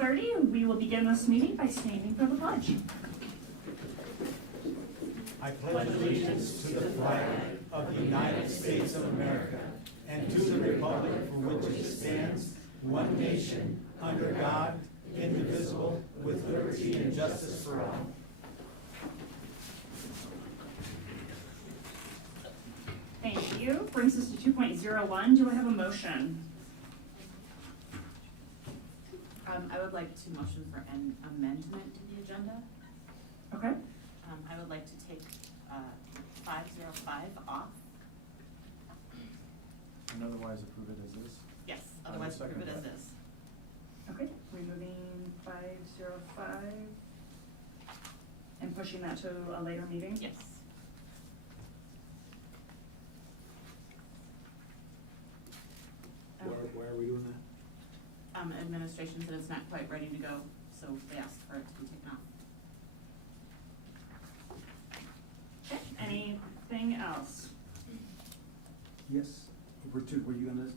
6:30. We will begin this meeting by standing for the pledge. I pledge allegiance to the flag of the United States of America and to the republic for which it stands, one nation, under God, indivisible, with liberty and justice for all. Thank you. Brings us to 2.01. Do I have a motion? I would like to motion for an amendment to the agenda. Okay. I would like to take 505 off. And otherwise approve it as is? Yes, I would otherwise approve second it as that. is. Okay. Removing 505 and pushing that to a later meeting? Yes. Why are we doing that? Administration said it's not quite ready to go, so they asked for it to be taken off. Okay. Anything else? Yes, Richard, were you gonna?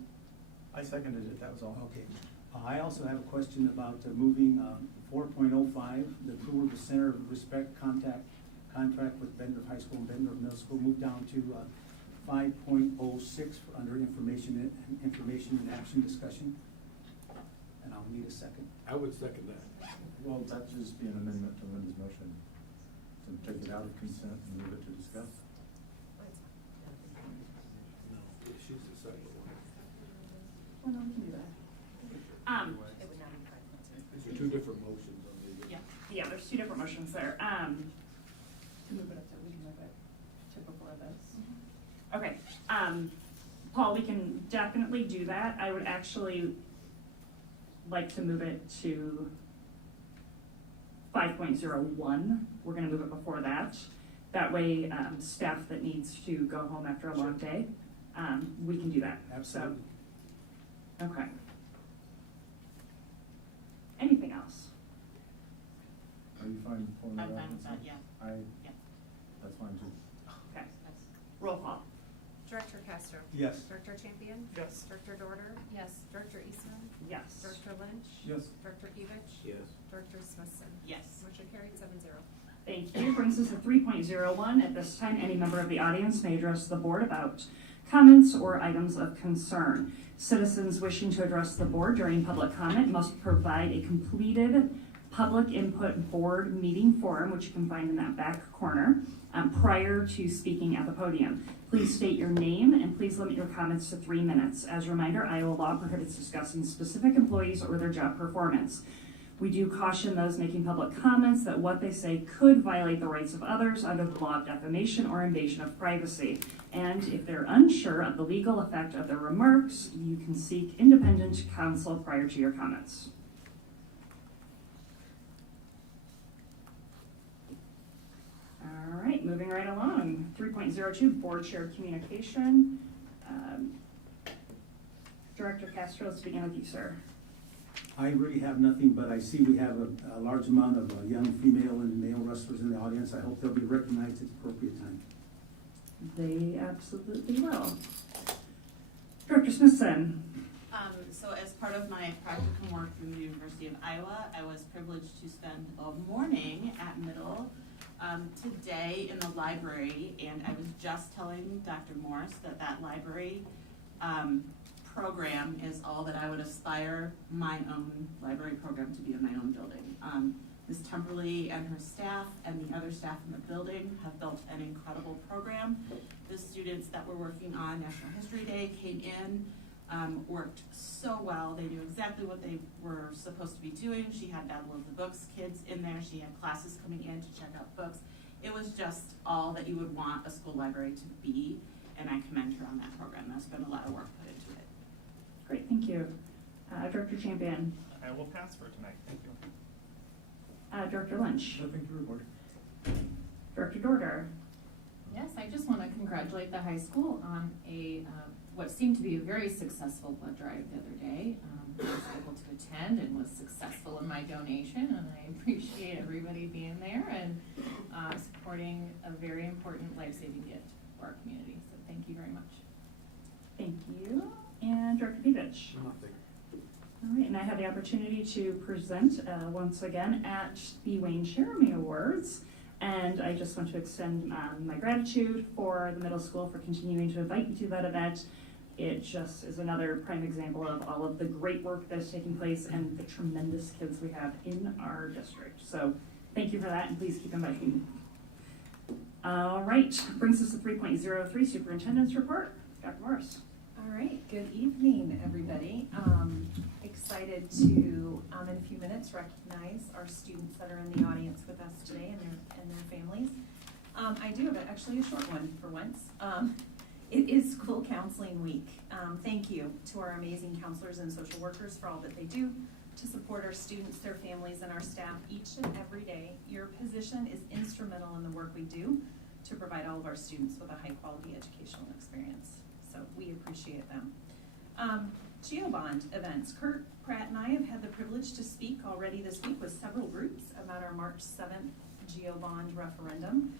I seconded it, that was all. Okay. I also have a question about moving 4.05, the approval of the Center of Respect contract with Bender High School and Bender Middle School, moved down to 5.06 under information and action discussion. And I'll need a second. I would second that. Well, that'd just be an amendment to Linda's motion, to take it out of consent and move it to discuss. No, she's the second one. Well, no, we can do that. It would not be 5.0. These are two different motions on the. Yeah. Yeah, there's two different motions there. To move it up, we can move it to before this. Okay. Paul, we can definitely do that. I would actually like to move it to 5.01. We're gonna move it before that. That way, staff that needs to go home after a long day, we can do that. Absolutely. So, okay. Anything else? Are you fine pulling that I'm out? fine with that, yeah. Yeah. That's fine too. Okay. Roll call. Director Castro. Yes. Director Champion. Yes. Director Dorder. Yes. Director Eastman. Yes. Director Lynch. Yes. Director Evich. Yes. Director Smithson. Yes. Motion carried 7-0. Thank you. Brings us to 3.01. At this time, any member of the audience may address the board about comments or items of concern. Citizens wishing to address the board during public comment must provide a completed public input board meeting form, which you can find in that back corner, prior to speaking at the podium. Please state your name and please limit your comments to 3 minutes. As a reminder, Iowa law prohibits discussing specific employees or their job performance. We do caution those making public comments that what they say could violate the rights of others under the law of defamation or invasion of privacy. And if they're unsure of the legal effect of their remarks, you can seek independent counsel prior to your comments. All right, moving right along. 3.02, board shared communication. Director Castro, let's begin with you, sir. I really have nothing, but I see we have a large amount of young female and male wrestlers in the audience. I hope they'll be recognized at the appropriate time. They absolutely will. Director Smithson. So as part of my practicum work through the University of Iowa, I was privileged to spend a morning at Middle today in the library, and I was just telling Dr. Morris that library program is all that I would aspire my own library program to be in my own building. Ms. Temperley and her staff and the other staff in the building have built an incredible program. The students that were working on National History Day came in, worked so well. They knew exactly what they were supposed to be doing. She had Battle of the Books kids in there. She had classes coming in to check out books. It was just all that you would want a school library to be, and I commend her on that program. That's been a lot of work put into it. Great, thank you. Director Champion. I will pass for tonight, thank you. Director Lynch. Nothing to report. Director Dorder. Yes, I just want to congratulate the high school on what seemed to be a very successful blood drive the other day. I was able to attend and was successful in my donation, and I appreciate everybody being there and supporting a very important life-saving gift for our community. So thank you very much. Thank you. And Director Evich. Nothing. All right, and I had the opportunity to present once again at the Wayne Jeremy Awards. And I just want to extend my gratitude for the middle school for continuing to invite me to that event. It just is another prime example of all of the great work that is taking place and the tremendous kids we have in our district. So thank you for that, and please keep inviting me. All right, brings us to 3.03, Superintendent's Report. Dr. Morris. All right, good evening, everybody. Excited to, in a few minutes, recognize our students that are in the audience with us today and their families. I do have actually a short one for once. It is School Counseling Week. Thank you to our amazing counselors and social workers for all that they do to support our students, their families, and our staff each and every day. Your position is instrumental in the work we do to provide all of our students with a high-quality educational experience. So we appreciate them. GeoBond events. Kurt, Pratt, and I have had the privilege to speak already this week with several groups about our March 7th GeoBond referendum.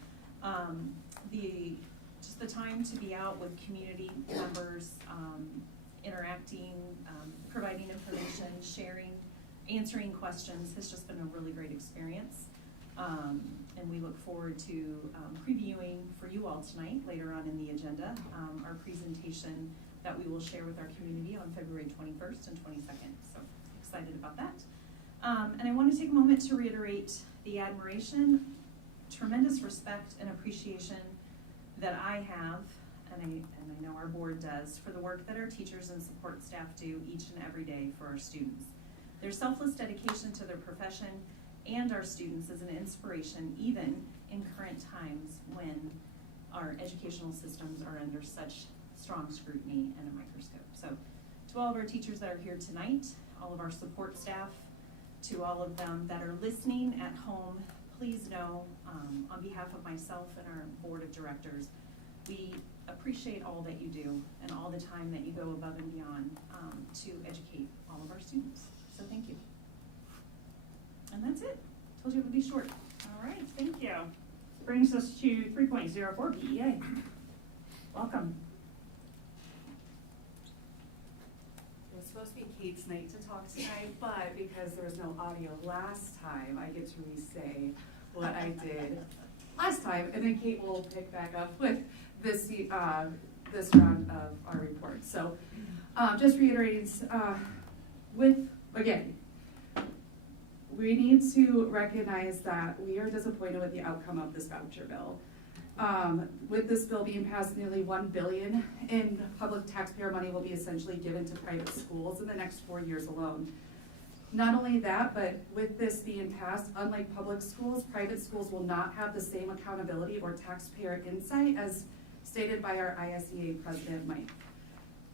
Just the time to be out with community members, interacting, providing information, sharing, answering questions has just been a really great experience. And we look forward to previewing for you all tonight, later on in the agenda, our presentation that we will share with our community on February 21st and 22nd. So excited about that. And I want to take a moment to reiterate the admiration, tremendous respect, and appreciation that I have, and I know our board does, for the work that our teachers and support staff do each and every day for our students. Their selfless dedication to their profession and our students is an inspiration even in current times when our educational systems are under such strong scrutiny and a microscope. So to all of our teachers that are here tonight, all of our support staff, to all of them that are listening at home, please know on behalf of myself and our board of directors, we appreciate all that you do and all the time that you go above and beyond to educate all of our students. So thank you. And that's it. Told you it would be short. All right, thank you. Brings us to 3.04, BEA. Welcome. It was supposed to be Kate's night to talk tonight, but because there was no audio last time, I get to re-say what I did last time, and then Kate will pick back up with this round of our report. So just reiterating, again, we need to recognize that we are disappointed with the outcome of this voucher bill. With this bill being passed, nearly $1 billion in public taxpayer money will be essentially given to private schools in the next 4 years alone. Not only that, but with this being passed, unlike public schools, private schools will not have the same accountability or taxpayer insight as stated by our ISEA president, Mike.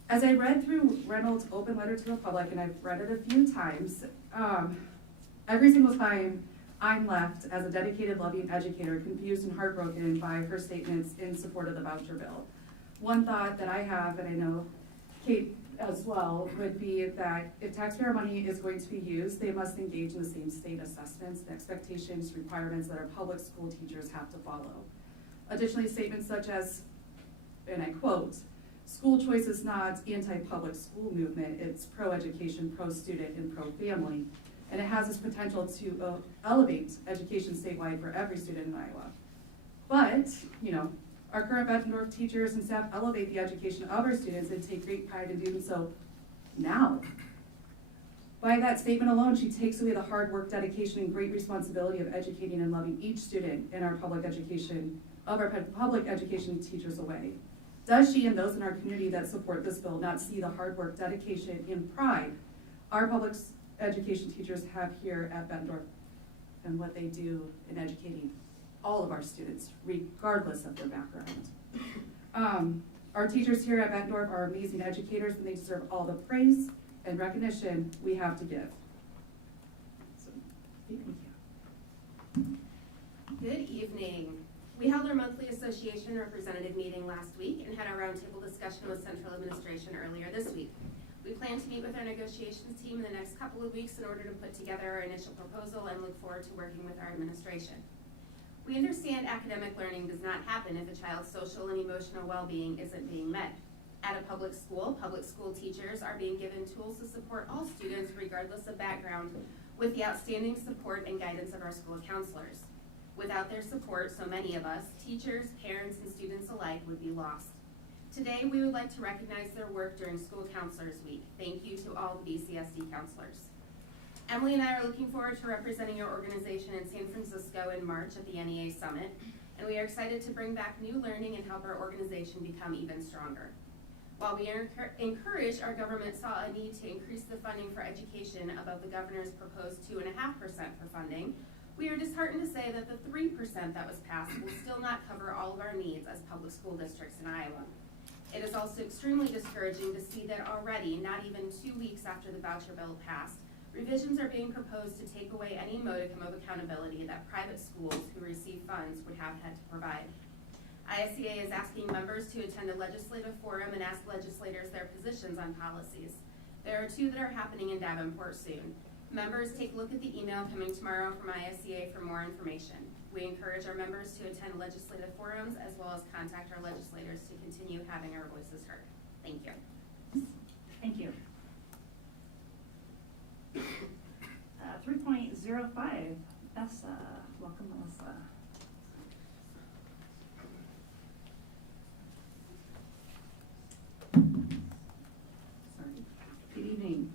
As I read through Reynolds' open letter to the public, and I've read it a few times, every single time I'm left as a dedicated, loving educator, confused and heartbroken by her statements in support of the voucher bill. One thought that I have, and I know Kate as well, would be that if taxpayer money is going to be used, they must engage in the same state assessments, the expectations, requirements that our public school teachers have to follow. Additionally, statements such as, and I quote, "School choice is not anti-public school movement, it's pro-education, pro-student, and pro-family. And it has this potential to elevate education statewide for every student in Iowa." But, our current Bettendorf teachers and staff elevate the education of our students and take great pride in doing so now. By that statement alone, she takes away the hard work, dedication, and great responsibility of educating and loving each student in our public education, of our public education teachers away. Does she and those in our community that support this bill not see the hard work, dedication, and pride our public education teachers have here at Bettendorf and what they do in educating all of our students, regardless of their background? Our teachers here at Bettendorf are amazing educators, and they deserve all the praise and recognition we have to give. So, thank you. Good evening. We held our monthly association representative meeting last week and had our roundtable discussion with central administration earlier this week. We plan to meet with our negotiations team in the next couple of weeks in order to put together our initial proposal and look forward to working with our administration. We understand academic learning does not happen if a child's social and emotional well-being isn't being met. At a public school teachers are being given tools to support all students regardless of background with the outstanding support and guidance of our school counselors. Without their support, so many of us, teachers, parents, and students alike, would be lost. Today, we would like to recognize their work during School Counselors Week. Thank you to all the BCSD counselors. Emily and I are looking forward to representing your organization in San Francisco in March at the NEA Summit, and we are excited to bring back new learning and help our organization become even stronger. While we are encouraged, our government saw a need to increase the funding for education above the governor's proposed 2.5% for funding, we are disheartened to say that the 3% that was passed will still not cover all of our needs as public school districts in Iowa. It is also extremely discouraging to see that already, not even 2 weeks after the voucher bill passed, revisions are being proposed to take away any modicum of accountability that private schools who receive funds would have had to provide. ISCA is asking members to attend a legislative forum and ask legislators their positions on policies. There are 2 that are happening in Davenport soon. Members, take a look at the email coming tomorrow from ISCA for more information. We encourage our members to attend legislative forums as well as contact our legislators to continue having our voices heard. Thank you. Thank you. 3.05, Bessa. Welcome, Melissa. Sorry. Good evening.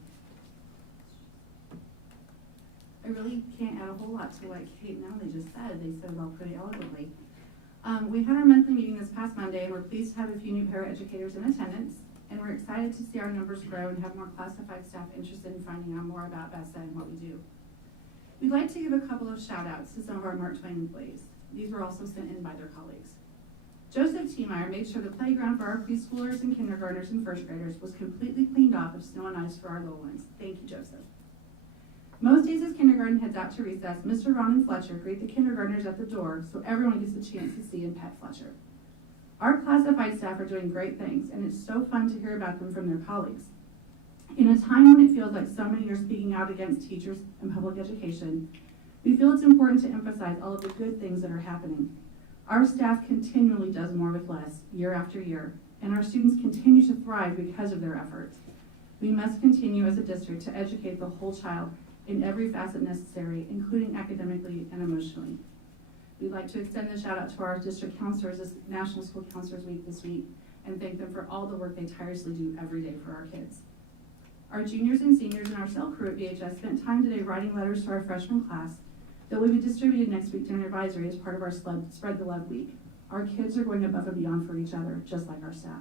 I really can't add a whole lot to what Kate and Emily just said. They said it all pretty eloquently. We had our monthly meeting this past Monday, and we're pleased to have a few new paraeducators in attendance, and we're excited to see our numbers grow and have more classified staff interested in finding out more about BESA and what we do. We'd like to give a couple of shout outs to some of our Mark Twain employees. These were also sent in by their colleagues. Joseph Tiemeyer made sure the playground for our preschoolers and kindergartners and first graders was completely cleaned off of snow and ice for our little ones. Thank you, Joseph. Most days as kindergarten heads out to recess, Mr. Ron and Fletcher greet the kindergartners at the door so everyone gets a chance to see and pet Fletcher. Our classified staff are doing great things, and it's so fun to hear about them from their colleagues. In a time when it feels like so many are speaking out against teachers and public education, we feel it's important to emphasize all of the good things that are happening. Our staff continually does more with less, year after year, and our students continue to thrive because of their efforts. We must continue as a district to educate the whole child in every facet necessary, including academically and emotionally. We'd like to extend a shout out to our district counselors this National School Counselors Week this week and thank them for all the work they tirelessly do every day for our kids. Our juniors and seniors in our cell crew at VHS spent time today writing letters to our freshman class that will be distributed next week during advisory as part of our Spread the Love Week. Our kids are going above and beyond for each other, just like our staff.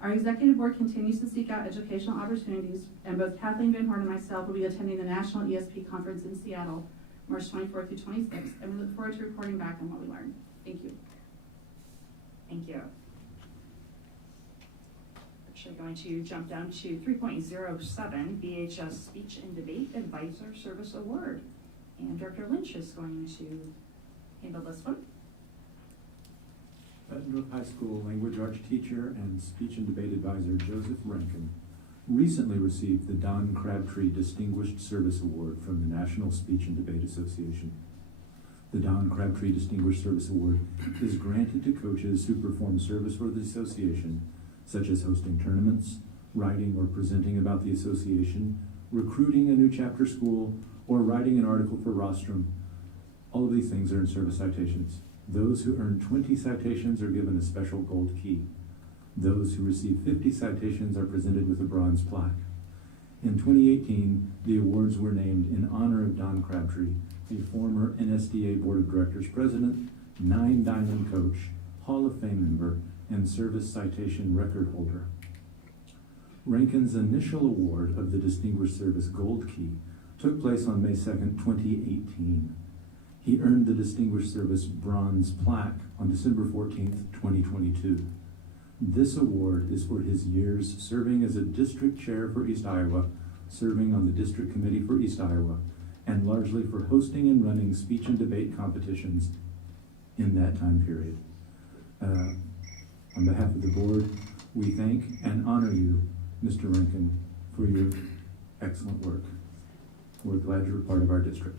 Our executive board continues to seek out educational opportunities, and both Kathleen Van Horn and myself will be attending the National ESP Conference in Seattle, March 24th through 26th, and we look forward to reporting back on what we learned. Thank you. Thank you. Actually going to jump down to 3.07, BHS Speech and Debate Advisor Service Award. And Director Lynch is going to handle this one. Bettendorf High School language arts teacher and speech and debate advisor Joseph Rankin recently received the Don Crabtree Distinguished Service Award from the National Speech and Debate Association. The Don Crabtree Distinguished Service Award is granted to coaches who perform service for the association, such as hosting tournaments, writing or presenting about the association, recruiting a new chapter school, or writing an article for Rostrum. All of these things are in service citations. Those who earn 20 citations are given a special gold key. Those who receive 50 citations are presented with a bronze plaque. In 2018, the awards were named in honor of Don Crabtree, a former NSDA Board of Directors president, 9-diamond coach, Hall of Fame member, and service citation record holder. Rankin's initial award of the Distinguished Service Gold Key took place on May 2nd, 2018. He earned the Distinguished Service Bronze Plaque on December 14th, 2022. This award is for his years serving as a district chair for East Iowa, serving on the district committee for East Iowa, and largely for hosting and running speech and debate competitions in that time period. On behalf of the board, we thank and honor you, Mr. Rankin, for your excellent work. We're glad you're a part of our district.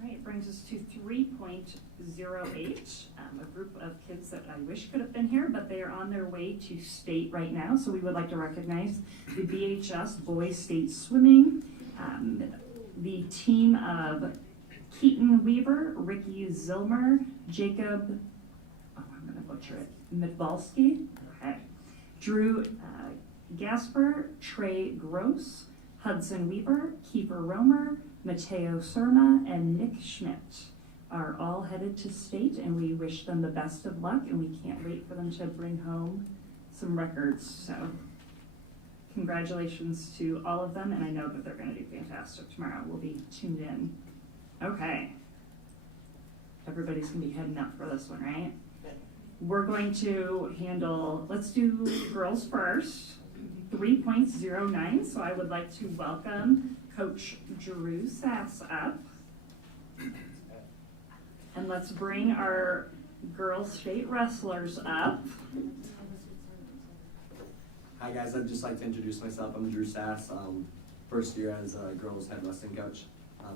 All right, brings brings us to 3.08, a group of kids that I wish could have been here, but they are on their way to state right now. So we would like to recognize the BHS Boys State Swimming, the team of Keaton Weaver, Ricky Zilmer, Jacob, oh, I'm going to butcher it, Midbalski, okay, Drew Gasper, Trey Gross, Hudson Weaver, Kiefer Romer, Mateo Surma, and Nick Schmidt are all headed to state, and we wish them the best of luck, and we can't wait for them to bring home some records. So congratulations to all of them, and I know that they're going to do fantastic tomorrow. We'll be tuned in. Okay. Everybody's going to be heading up for this one, right? We're going to handle, let's do girls first, 3.09. So I would like to welcome Coach Drew Sass up. And let's bring our girls state wrestlers up. Hi guys, I'd just like to introduce myself. I'm Drew Sass, first year as a girls head wrestling coach.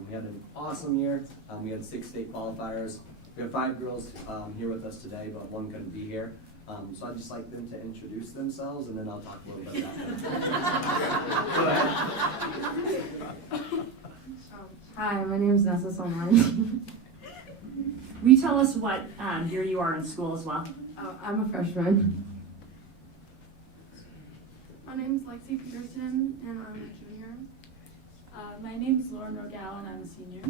We had an awesome year. We had 6 state qualifiers. We have 5 girls here with us today, but 1 couldn't be here. So I'd just like them to introduce themselves, and then I'll talk a little bit about them. Go ahead. Hi, my name is Nessa Solmani. Will you tell us what year you are in school as well? I'm a freshman. My name is Lexi Peterson, and I'm a junior. My name is Lauren Rogal, and I'm a senior.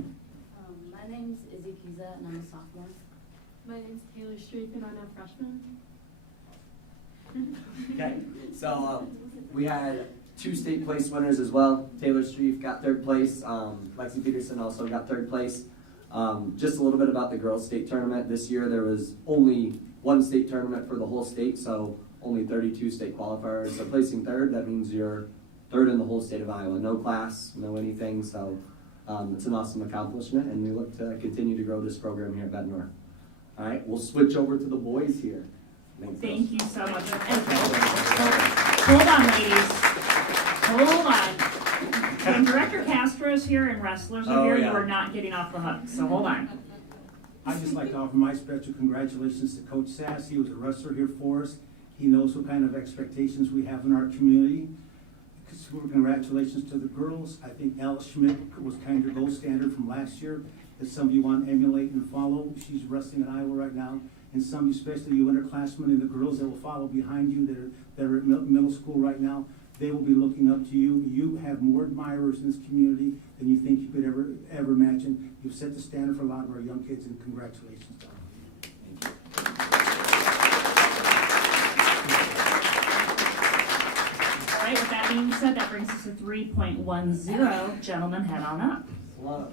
My name's Izzy Pisa, and I'm a sophomore. My name's Taylor Streep, and I'm a freshman. Okay, so we had 2 state place winners as well. Taylor Streif got 3rd place. Lexi Peterson also got 3rd place. Just a little bit about the girls' state tournament. This year there was only 1 state tournament for the whole state, so only 32 state qualifiers. So placing 3rd, that means you're 3rd in the whole state of Iowa. No class, no anything, so it's an awesome accomplishment, and we look to continue to grow this program here at Bett North. All right, we'll switch over to the boys here. Thank you so much. Hold on, ladies. Hold on. When Director Castro is here and wrestlers are here, yeah. you are not getting off the hook, so hold on. I'd just like to offer my special congratulations to Coach Sass. He was a wrestler here for us. He knows what kind of expectations we have in our community. Super congratulations to the girls. I think Alice Schmidt was kind of gold standard from last year. If some of you want to emulate and follow, she's wrestling at Iowa right now. And some, especially you underclassmen and the girls that will follow behind you that are at middle school right now, they will be looking up to you. You have more admirers in this community than you think you could ever imagine. You've set the standard for a lot of our young kids, and congratulations to all of you. Thank you. All right, with that being said, that brings us to 3.10. Gentlemen, head on up. Hello,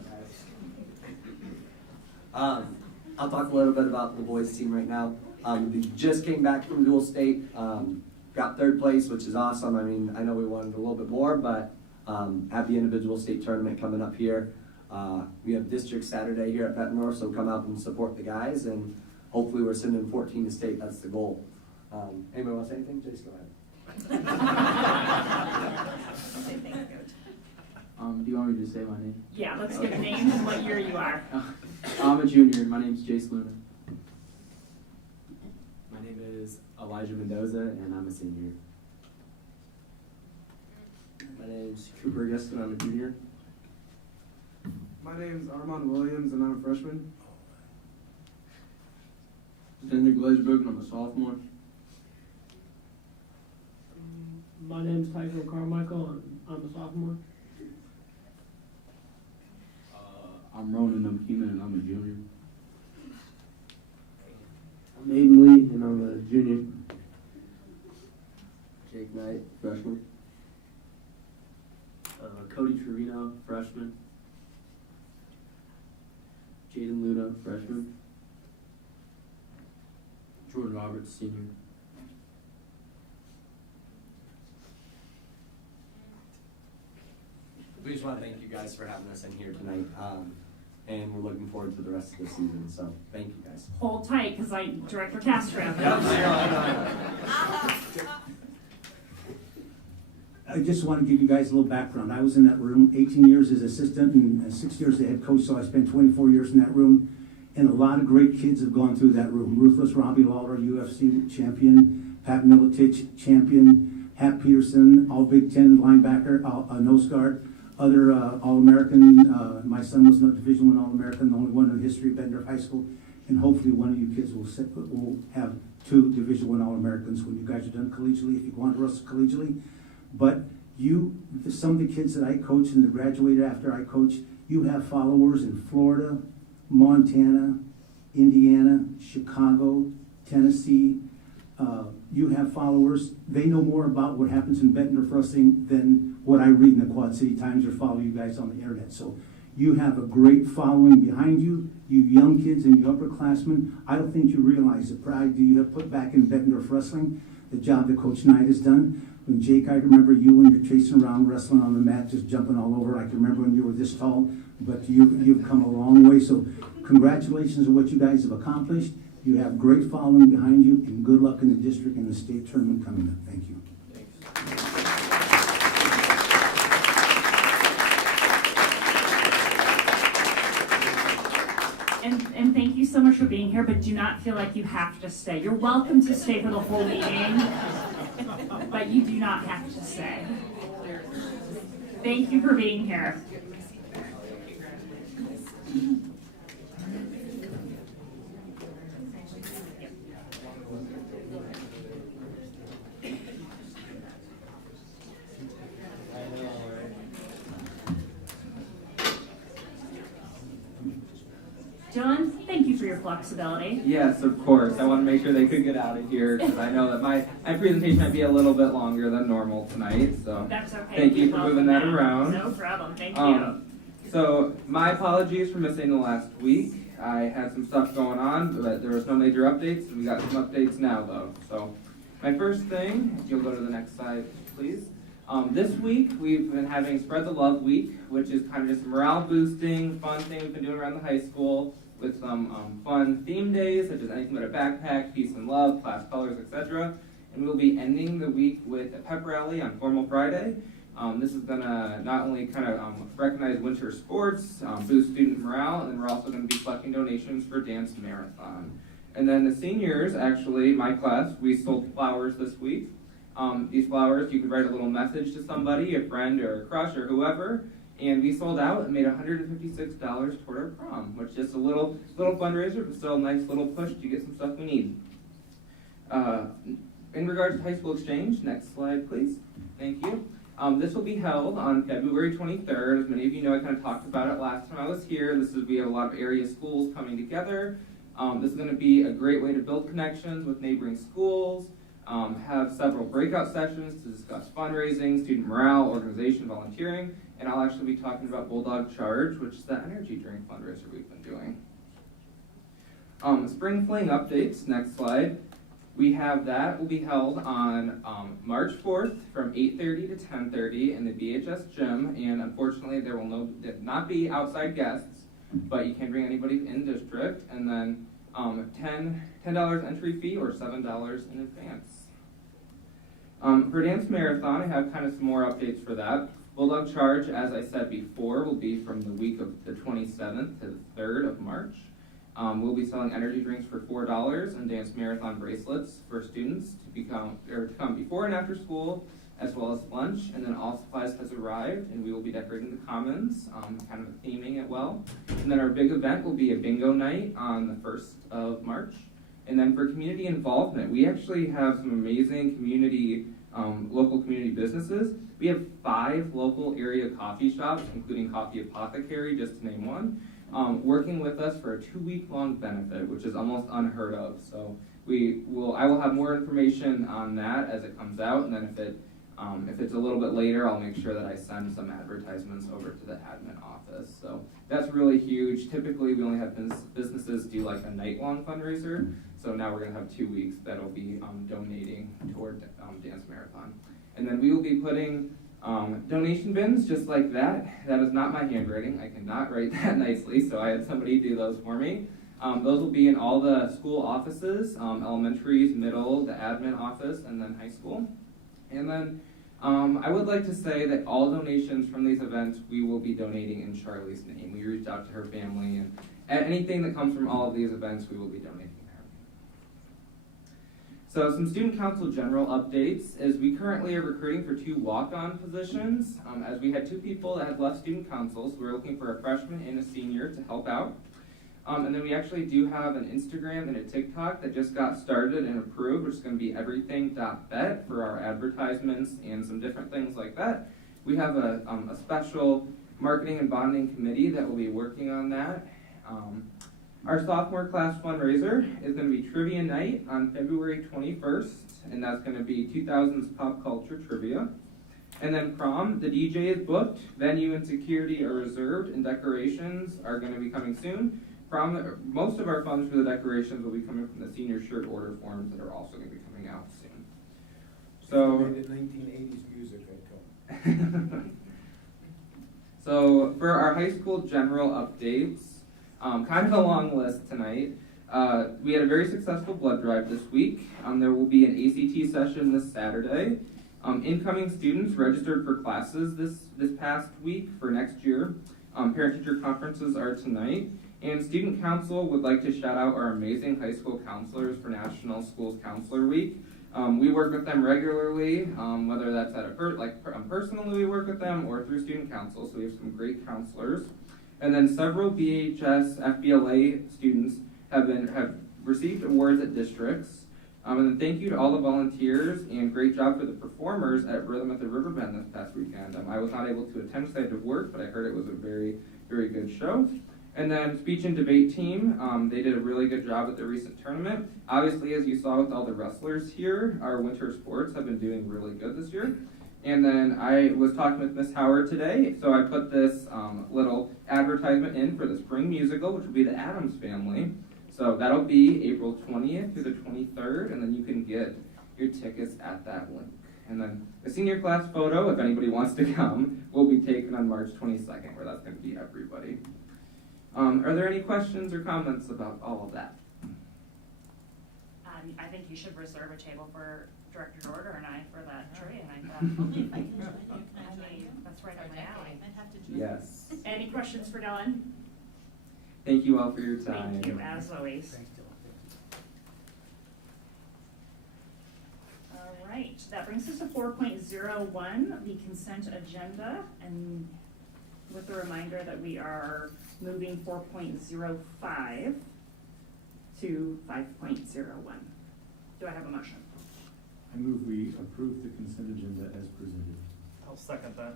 guys. I'll talk a little bit about the boys team right now. We just came back from dual state, got 3rd place, which is awesome. I mean, I know we wanted a little bit more, but have the individual state tournament coming up here. We have district Saturday here at Bett North, so come out and support the guys, and hopefully we're sending 14 to state. That's the goal. Anybody want to say anything? Jace, go ahead. Do you want me to say my name? Yeah, let's get names and what year you are. I'm a junior. My name's Jace Luna. My name is Elijah Mendoza, and I'm a senior. My name's Cooper Giston. I'm a junior. My name's Armand Williams, and I'm a freshman. Xander Glazberg, and I'm a sophomore. My name's Tycho Carmichael, and I'm a sophomore. I'm Ronan Numkeman, and I'm a junior. I'm Aiden Lee, and I'm a junior. Jake Knight, freshman. Cody Trevino, freshman. Jaden Luna, freshman. Jordan Roberts, senior. We just want to thank you guys for having us in here tonight, and we're looking forward to the rest of the season, so thank you guys. Hold tight, because Director Castro. I just want to give you guys a little background. I was in that room 18 years as assistant and 6 years as head coach, so I spent 24 years in that room. And a lot of great kids have gone through that room. Ruthless Robbie Lawler, UFC champion, Pat Militich, champion, Hap Peterson, all Big Ten linebacker, nose guard, other All-American. My son was not Division I All-American, the only one in the history of Bender High School. And hopefully one of you kids will have 2 Division I All-Americans when you guys are done collegially, if you go on to Russell collegially. But some of the kids that I coach and that graduated after I coach, you have followers in Florida, Montana, Indiana, Chicago, Tennessee. You have followers. They know more about what happens in Bettendorf wrestling than what I read in the Quad City Times or follow you guys on the internet. So you have a great following behind you. You young kids and you upperclassmen, I don't think you realize the pride that you have put back in Bettendorf wrestling, the job that Coach Knight has done. When Jake, I remember you when you're chasing around wrestling on the mat, just jumping all over. I can remember when you were this tall, but you've come a long way. So congratulations on what you guys have accomplished. You have great following behind you, and good luck in the district and the state tournament coming up. Thank you. And thank you so much for being here, but do not feel like you have to stay. You're welcome to stay for the whole meeting, but you do not have to stay. Thank you for being here. Dylan, thank you for your flexibility. Yes, of course. I want to make sure they could get out of here because I know that my presentation might be a little bit longer than normal tonight. So that's okay. Thank you for moving that around. No problem. Thank you. So my apologies for missing the last week. I had some stuff going on, but there was no major updates. We got some updates now, though. So my first thing, if you'll go to the next slide, please. This week, we've been having Spread the Love Week, which is kind of just a morale-boosting, fun thing we've been doing around the high school with some fun theme days, such as anything but a backpack, peace and love, class colors, etc. And we'll be ending the week with a pep rally on Formal Friday. This is going to not only kind of recognize winter sports, boost student morale, and then we're also going to be collecting donations for Dance Marathon. And then the seniors, actually, my class, we sold flowers this week. These flowers, you could write a little message to somebody, a friend or a crush or whoever, and we sold out and made $156 toward our prom, which is just a little fundraiser, but still a nice little push to get some stuff we need. In regards to high school exchange, next slide, please. Thank you. This will be held on February 23rd. As many of you know, I kind of talked about it last time I was here. We have a lot of area schools coming together. This is going to be a great way to build connections with neighboring schools, have several breakout sessions to discuss fundraising, student morale, organization, volunteering, and I'll actually be talking about Bulldog Charge, which is the energy drink fundraiser we've been doing. Spring Fling updates, next slide. We have that will be held on March 4th from 8:30 to 10:30 in the BHS gym, and unfortunately there will not be outside guests, but you can bring anybody in district, and then $10 entry fee or $7 in advance. For Dance Marathon, I have kind of some more updates for that. Bulldog Charge, as I said before, will be from the week of the 27th to the 3rd of March. We'll be selling energy drinks for $4 and Dance Marathon bracelets for students to come before and after school, as well as lunch. And then all supplies has arrived, and we will be decorating the commons, kind of theming it well. And then our big event will be a bingo night on the 1st of March. And then for community involvement, we actually have some amazing local community businesses. We have 5 local area coffee shops, including Coffee Apothecary, just to name one, working with us for a 2-week-long benefit, which is almost unheard of. So I will have more information on that as it comes out, and then if it's a little bit later, I'll make sure that I send some advertisements over to the admin office. So that's really huge. Typically, we only have businesses do like a night-long fundraiser. So now we're going to have 2 weeks that'll be donating toward Dance Marathon. And then we will be putting donation bins just like that. That is not my handwriting. I cannot write that nicely, so I had somebody do those for me. Those will be in all the school offices, elementaries, middle, the admin office, and then high school. And then I would like to say that all donations from these events we will be donating in Charlie's name. We reached out to her family, and anything that comes from all of these events we will be donating to her. So some student council general updates is we currently are recruiting for 2 walk-on positions, as we had 2 people that had left student council, so we're looking for a freshman and a senior to help out. And then we actually do have an Instagram and a TikTok that just got started and approved, which is going to be everything.bett for our advertisements and some different things like that. We have a special marketing and bonding committee that will be working on that. Our sophomore class fundraiser is going to be trivia night on February 21st, and that's going to be 2000s pop culture trivia. And then prom, the DJ is booked, venue and security are reserved, and decorations are going to be coming soon. Most of our funds for the decorations will be coming from the senior shirt order forms that are also going to be coming out soon. So, 1980s music had come. So for our high school general updates, kind of a long list tonight. We had a very successful blood drive this week. There will be an ACT session this Saturday. Incoming students registered for classes this past week for next year. Parent-teacher conferences are tonight. And Student Council would like to shout out our amazing high school counselors for National Schools Counselor Week. We work with them regularly, whether that's at personally we work with them or through Student Council, so we have some great counselors. And then several BHS FBLA students have received awards at districts. And then thank you to all the volunteers and great job for the performers at Rhythm at the Riverbend this past weekend. I was not able to attend because I had to work, but I heard it was a very, very good show. And then speech and debate team, they did a really good job at the recent tournament. Obviously, as you saw with all the wrestlers here, our winter sports have been doing really good this year. And then I was talking with Miss Howard today, so I put this little advertisement in for the spring musical, which will be the Addams Family. So that'll be April 20th through the 23rd, and then you can get your tickets at that link. And then the senior class photo, if anybody wants to come, will be taken on March 22nd, where that's going to be everybody. Are there any questions or comments about all of that? I think you should reserve a table for Director Dorder and I for that trivia night. Only if I can join you. Can I join you? That's right up my alley. I'd have to join. Yes. Any questions for Dylan? Thank you all for your time. Thank you, as always. Thanks, Dylan. All right, that brings us to 4.01, the consent agenda, and with a reminder that we are moving 4.05 to 5.01. Do I have a motion? I move we approve the consent agenda as presented. I'll second that.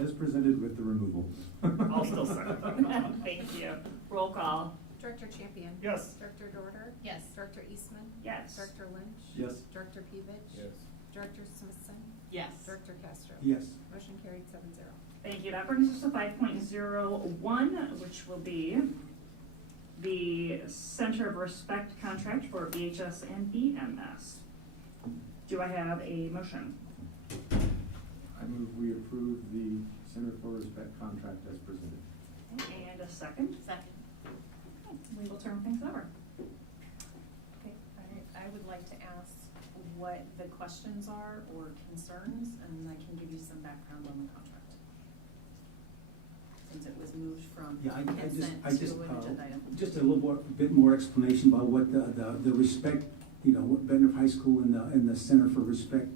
As presented with the removal. I'll still second that. Thank you. Roll call. Director Champion? Yes. Director Dorder? Yes. Director Eastman? Yes. Director Lynch? Yes. Director Pevich? Yes. Director Smithson? Yes. Director Castro? Yes. Motion carried 7-0. Thank you. That brings us to 5.01, which will be the Center of Respect contract for BHS and BMS. Do I have a motion? I move we approve the Center for Respect contract as presented. Okay, and a second? Second. Okay, we will turn things over. Okay, I would like to ask what the questions are or concerns, and I can give you some background on the contract. Since it was moved from Yeah, I consent just, to an agenda item. just a little bit more explanation about what the respect, what Bednar High School and the Center for Respect.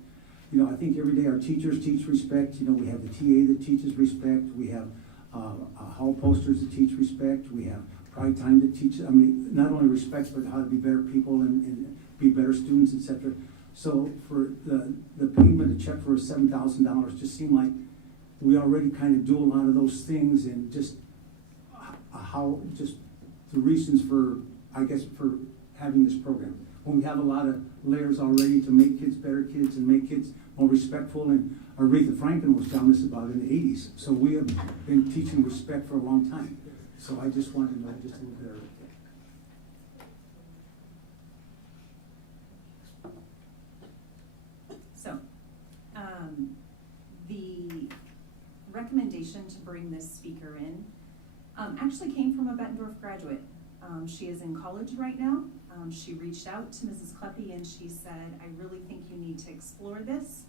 I think every day our teachers teach respect. We have the TA that teaches respect. We have hall posters that teach respect. We have pride time that teach, not only respect, but how to be better people and be better students, etc. So for the payment, a check for $7,000 just seemed like we already kind of do a lot of those things, and just the reasons for, I guess, for having this program. When we have a lot of layers already to make kids better kids and make kids more respectful, and Aretha Franklin was telling us about in the 80s. So we have been teaching respect for a long time. So I just wanted to know just a little bit of it. So, the recommendation to bring this speaker in actually came from a Bettendorf graduate. She is in college right now. She reached out to Mrs. Kleppe and she said, I really think you need to explore this.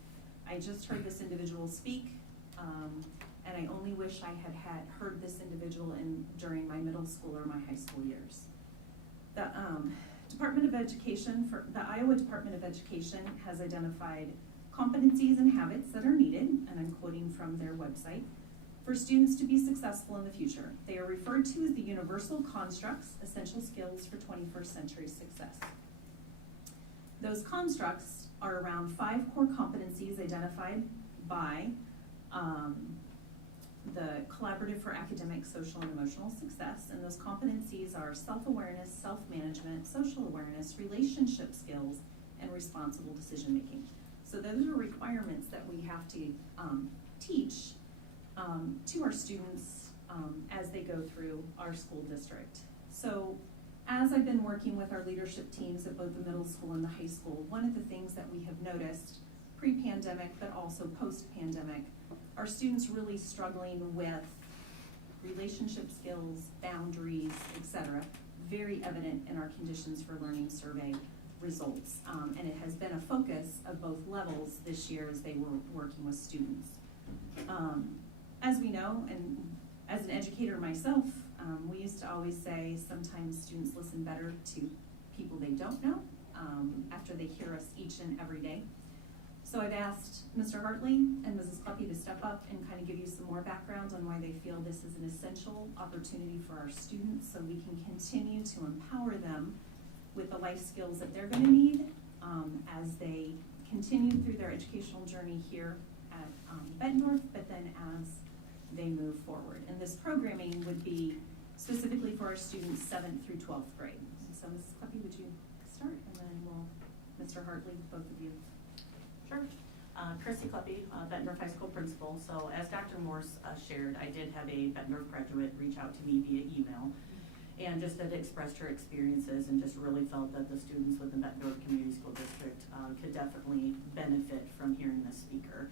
I just heard this individual speak, and I only wish I had heard this individual during my middle school or my high school years. The Department of Education, the Iowa Department of Education has identified competencies and habits that are needed, and I'm quoting from their website, for students to be successful in the future. They are referred to as the universal constructs, essential skills for 21st century success. Those constructs are around 5 core competencies identified by the Collaborative for Academic, Social, and Emotional Success, and those competencies are self-awareness, self-management, social awareness, relationship skills, and responsible decision-making. So those are requirements that we have to teach to our students as they go through our school district. So as I've been working with our leadership teams at both the middle school and the high school, one of the things that we have noticed pre-pandemic but also post-pandemic are students really struggling with relationship skills, boundaries, etc. Very evident in our Conditions for Learning survey results. And it has been a focus of both levels this year as they were working with students. As we know, and as an educator myself, we used to always say sometimes students listen better to people they don't know after they hear us each and every day. So I've asked Mr. Hartley and Mrs. Kleppe to step up and kind of give you some more background on why they feel this is an essential opportunity for our students so we can continue to empower them with the life skills that they're going to need as they continue through their educational journey here at Bettendorf, but then as they move forward. And this programming would be specifically for our students 7th through 12th grade. So Mrs. Kleppe, would you start? And then we'll, Mr. Hartley, both of you. Sure. Chrissy Kleppe, Bettendorf High School principal. So as Dr. Morse shared, I did have a Bettendorf graduate reach out to me via email and just had expressed her experiences and just really felt that the students within Bettendorf Community School District could definitely benefit from hearing this speaker.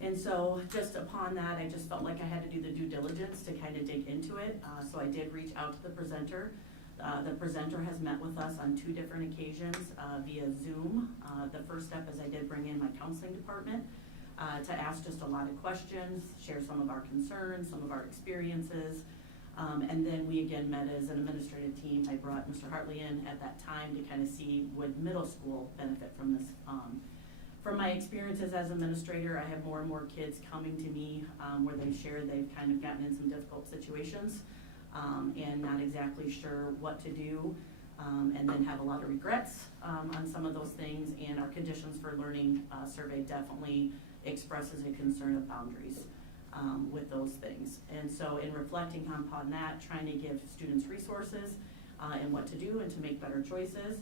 And so just upon that, I just felt like I had to do the due diligence to kind of dig into it. So I did reach out to the presenter. The presenter has met with us on 2 different occasions via Zoom. The first step is I did bring in my counseling department to ask just a lot of questions, share some of our concerns, some of our experiences. And then we again met as an administrative team. I brought Mr. Hartley in at that time to kind of see would middle school benefit from this. From my experiences as administrator, I have more and more kids coming to me where they share they've kind of gotten in some difficult situations and not exactly sure what to do, and then have a lot of regrets on some of those things. And our Conditions for Learning survey definitely expresses a concern of boundaries with those things. And so in reflecting upon that, trying to give students resources and what to do and to make better choices.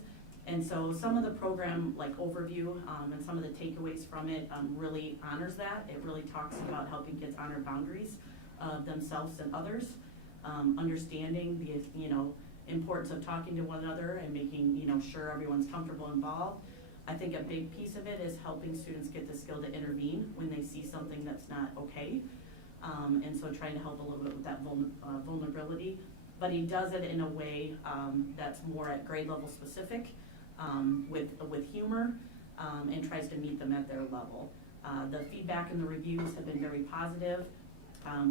And so some of the program like overview and some of the takeaways from it really honors that. It really talks about helping kids honor boundaries of themselves and others, understanding the importance of talking to one another and making sure everyone's comfortable involved. I think a big piece of it is helping students get the skill to intervene when they see something that's not okay. And so trying to help a little bit with that vulnerability. But he does it in a way that's more at grade level specific, with humor, and tries to meet them at their level. The feedback and the reviews have been very positive.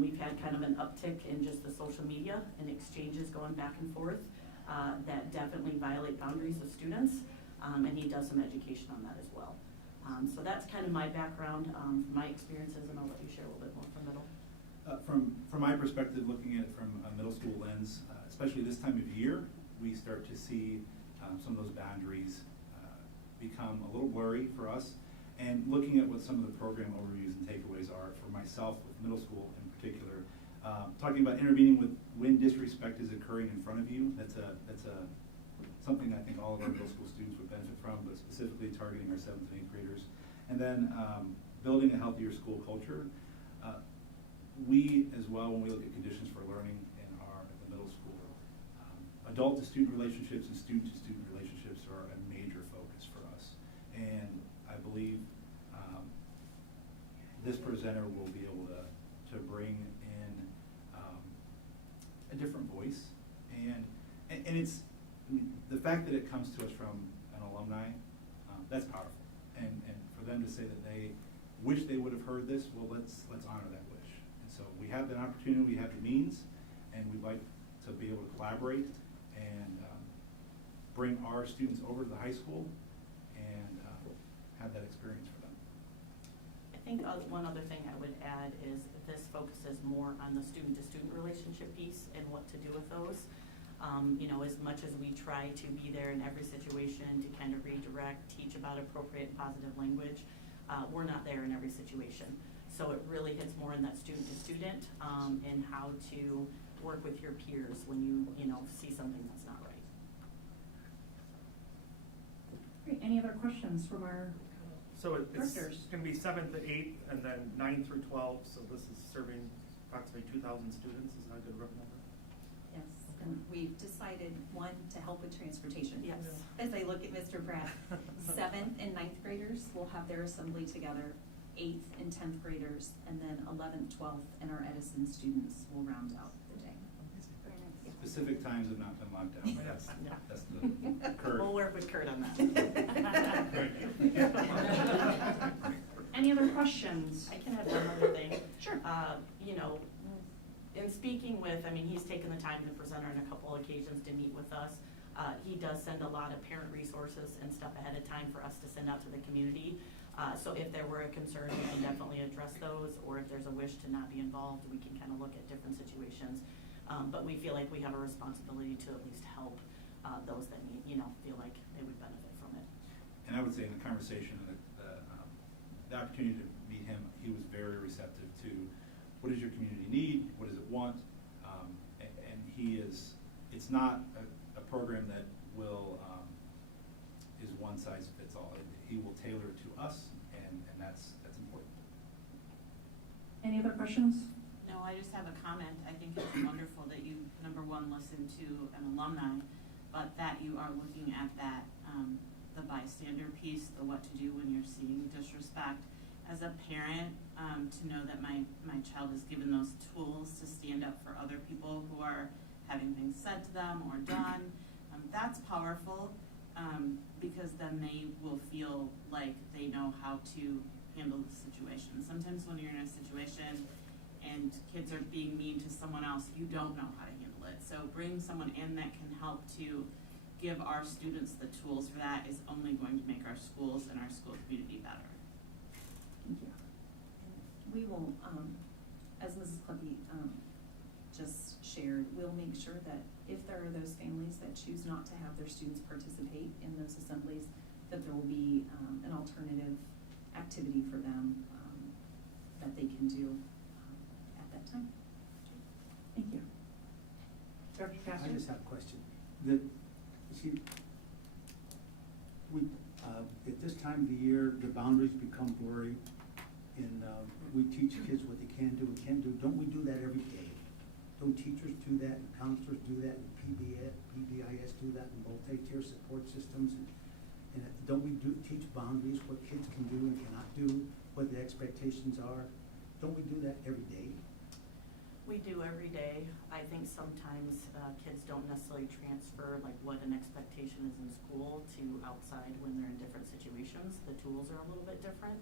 We've had kind of an uptick in just the social media and exchanges going back and forth that definitely violate boundaries of students, and he does some education on that as well. So that's kind of my background, my experiences, and I'll let you share a little bit more from middle. From my perspective, looking at it from a middle school lens, especially this time of year, we start to see some of those boundaries become a little blurry for us. And looking at what some of the program overviews and takeaways are for myself with middle school in particular, talking about intervening when disrespect is occurring in front of you, that's something I think all of our middle school students would benefit from, but specifically targeting our 7th and 8th graders. And then building a healthier school culture. We as well, when we look at Conditions for Learning in the middle school, adult to student relationships and student to student relationships are a major focus for us. And I believe this presenter will be able to bring in a different voice. And it's the fact that it comes to us from an alumni, that's powerful. And for them to say that they wish they would have heard this, well, let's honor that wish. And so we have the opportunity, we have the means, and we'd like to be able to collaborate and bring our students over to the high school and have that experience for them. I think one other thing I would add is this focuses more on the student-to-student relationship piece and what to do with those. You know, as much as we try to be there in every situation to kind of redirect, teach about appropriate and positive language, we're not there in every situation. So it really hits more in that student-to-student and how to work with your peers when you know, see something that's not right. Great, any other questions from our So it's directors? going to be 7th to 8th and then 9 through 12, so this is serving approximately 2,000 students. Is that a good rough number? Yes, and we've decided, one, to help with transportation. Yes. As I look at Mr. Pratt, 7th and 9th graders will have their assembly together, 8th and 10th graders, and then 11th, 12th, and our Edison students will round out the day. Specific times have not been locked down. Yes. That's the Kurt. We'll work with Kurt on that. Any other questions? I can add one other thing. Sure. You know, in speaking with, I mean, he's taken the time to present on a couple occasions to meet with us. He does send a lot of parent resources and stuff ahead of time for us to send out to the community. So if there were a concern, we can definitely address those, or if there's a wish to not be involved, we can kind of look at different situations. But we feel like we have a responsibility to at least help those that need, you know, feel like they would benefit from it. And I would say in the conversation, the opportunity to meet him, he was very receptive to what does your community need, what does it want, and he is, it's not a program that will, is one size fits all. He will tailor it to us, and that's important. Any other questions? No, I just have a comment. I think it's wonderful that you, number one, listen to an alumni, but that you are looking at that, the bystander piece, the what to do when you're seeing disrespect. As a parent, to know that my child is given those tools to stand up for other people who are having things said to them or done, that's powerful, because then they will feel like they know how to handle the situation. Sometimes when you're in a situation and kids are being mean to someone else, you don't know how to handle it. So bringing someone in that can help to give our students the tools for that is only going to make our schools and our school community better. Thank you. We will, as Mrs. Clumpy just shared, we'll make sure that if there are those families that choose not to have their students participate in those assemblies, that there will be an alternative activity for them that they can do at that time. Thank you. Dr. Castro? I just have a question. At this time of the year, the boundaries become blurry, and we teach kids what they can do and can't do. Don't we do that every day? Don't teachers do that, and counselors do that, and PBIS do that, and multi-tier support systems? And don't we teach boundaries, what kids can do and cannot do, what the expectations are? Don't we do that every day? We do every day. I think sometimes kids don't necessarily transfer like what an expectation is in school to outside when they're in different situations. The tools are a little bit different.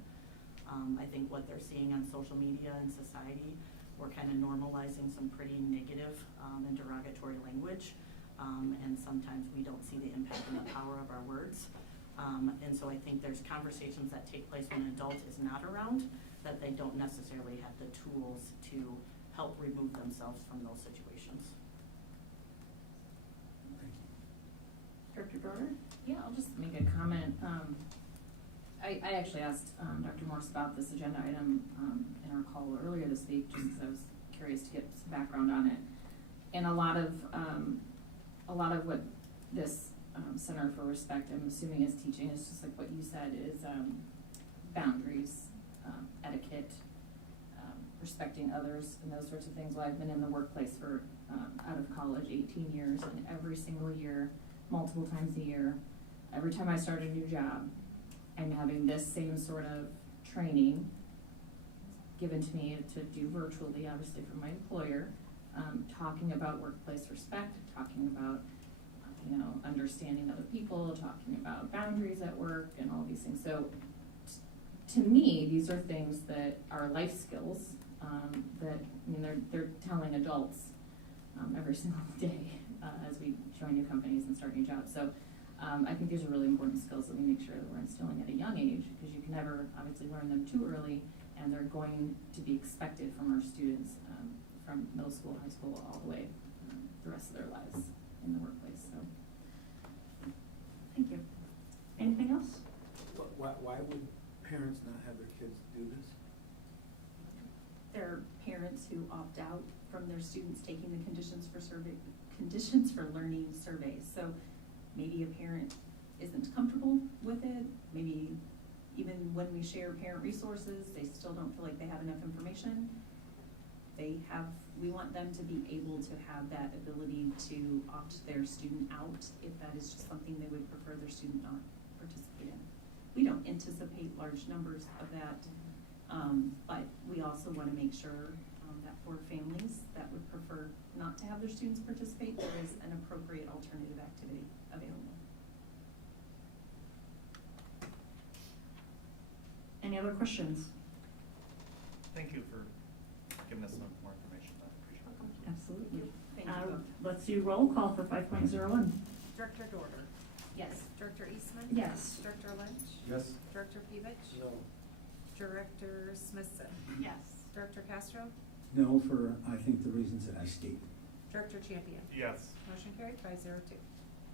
I think what they're seeing on social media and society, we're kind of normalizing some pretty negative and derogatory language. And sometimes we don't see the impact and the power of our words. And so I think there's conversations that take place when an adult is not around that they don't necessarily have the tools to help remove themselves from those situations. Director Broder? Yeah, I'll just make a comment. I actually asked Dr. Morse about this agenda item in our call earlier this week, just because I was curious to get some background on it. And a lot of what this Center for Respect, I'm assuming, is teaching is just like what you said, is boundaries, etiquette, respecting others, and those sorts of things. Well, I've been in the workplace for out of college 18 years, and every single year, multiple times a year, every time I start a new job, I'm having this same sort of training given to me to do virtually, obviously from my employer, talking about workplace respect, talking about understanding other people, talking about boundaries at work and all these things. So to me, these are things that are life skills, that, I mean, they're telling adults, every single day, as we join new companies and start new jobs. So, I think these are really important skills that we make sure that we're instilling at a young age, because you can never obviously learn them too early, and they're going to be expected from our students, from middle school, high school, all the way the rest of their lives in the workplace. So, Thank you. Anything else? But why would parents not have their kids do this? There are parents who opt out from their students taking the conditions for learning surveys. So maybe a parent isn't comfortable with it. Maybe even when we share parent resources, they still don't feel like they have enough information. We want them to be able to have that ability to opt their student out if that is just something they would prefer their student not participate in. We don't anticipate large numbers of that, but we also want to make sure that for families that would prefer not to have their students participate, there is an appropriate alternative activity available. Any other questions? Thank you for giving us some more information. I appreciate it. Absolutely. Thank you. Let's do roll call for 5.01. Director Dorter. yes. Director Eastman. Yes. Director Lynch. Yes. Director Pevich. No. Director Smithson. Yes. Director Castro. No, for, I think, the reasons that I stated. Director Champion. Yes. Motion carried 502.